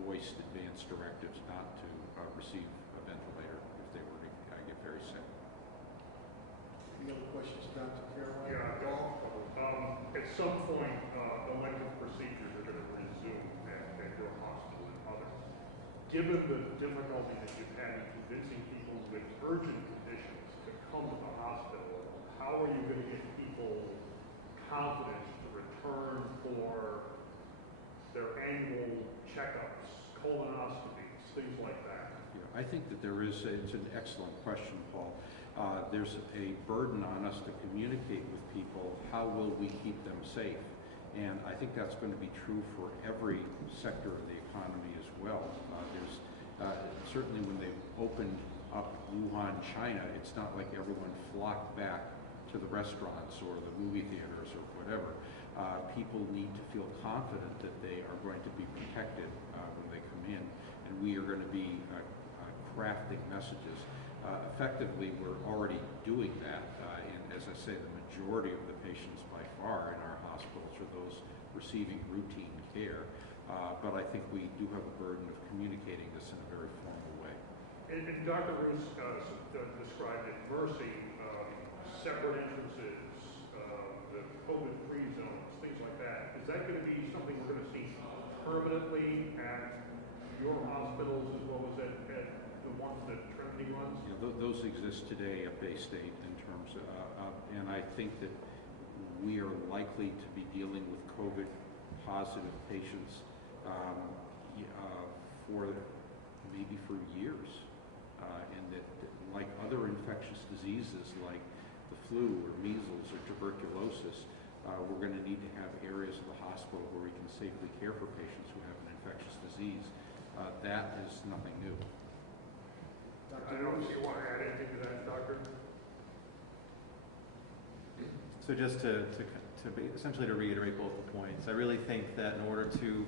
voiced advanced directives not to receive a ventilator if they were to get very sick. Any other questions, Dr. Caroline? Yeah, at some point, elective procedures are going to resume at your hospital and others. Given the difficulty that you've had in convincing people with urgent conditions to come to the hospital, how are you going to get people confidence to return for their annual checkups, colonoscopies, things like that? I think that there is, it's an excellent question, Paul. There's a burden on us to communicate with people. How will we keep them safe? And I think that's going to be true for every sector of the economy as well. There's certainly when they opened up Wuhan, China, it's not like everyone flocked back to the restaurants or the movie theaters or whatever. People need to feel confident that they are going to be protected when they come in, and we are going to be crafting messages. Effectively, we're already doing that, and as I say, the majority of the patients by far in our hospitals are those receiving routine care, but I think we do have a burden of communicating this in a very formal way. And Dr. Roos described it, Mercy, separate entrances, the COVID-free zones, things like that. Is that going to be something we're going to see permanently at your hospitals as well as at the ones that Trinity runs? Yeah, those exist today at Bay State in terms of, and I think that we are likely to be dealing with COVID-positive patients for years, and that like other infectious diseases like the flu or measles or tuberculosis, we're going to need to have areas of the hospital where we can safely care for patients who have an infectious disease. That is nothing new. I don't know if you want to add anything to that, Doctor? So just essentially to reiterate both the points, I really think that in order to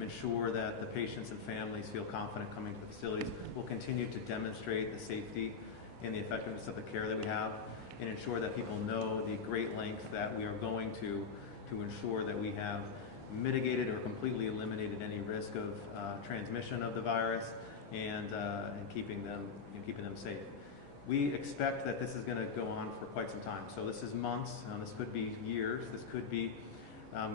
ensure that the patients and families feel confident coming to the facilities, we'll continue to demonstrate the safety and the effectiveness of the care that we have, and ensure that people know the great lengths that we are going to ensure that we have mitigated or completely eliminated any risk of transmission of the virus, and keeping them safe. We expect that this is going to go on for quite some time. So this is months, this could be years, this could be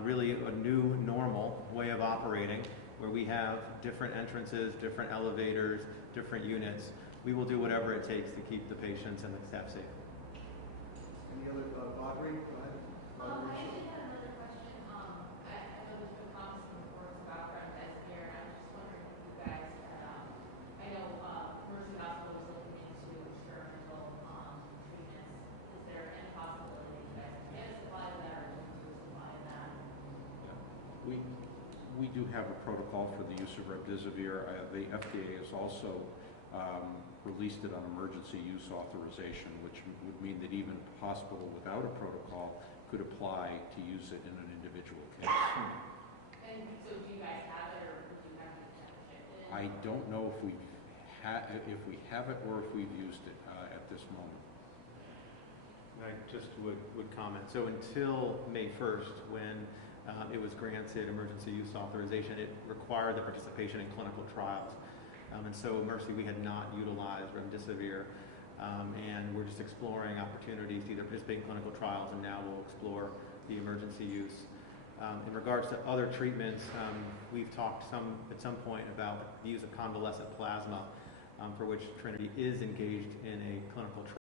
really a new normal way of operating, where we have different entrances, different elevators, different units. We will do whatever it takes to keep the patients and the staff safe. Any other, Audrey? Go ahead. I actually had another question. I know there's been comments in reports about remdesivir, and I'm just wondering if you guys had, I know Mercy Hospital was looking into experimental treatments. Is there any possibility that you guys can supply that or look to supply that? We do have a protocol for the use of remdesivir. The FDA has also released it on emergency use authorization, which would mean that even a hospital without a protocol could apply to use it in an individual case. And so do you guys have it, or would you have to shift it? I don't know if we have it or if we've used it at this moment. I just would comment. So until May 1st, when it was granted emergency use authorization, it required the participation in clinical trials. And so Mercy, we had not utilized remdesivir, and we're just exploring opportunities to either participate in clinical trials, and now we'll explore the emergency use. In regards to other treatments, we've talked at some point about the use of convalescent plasma, for which Trinity is engaged in a clinical trial.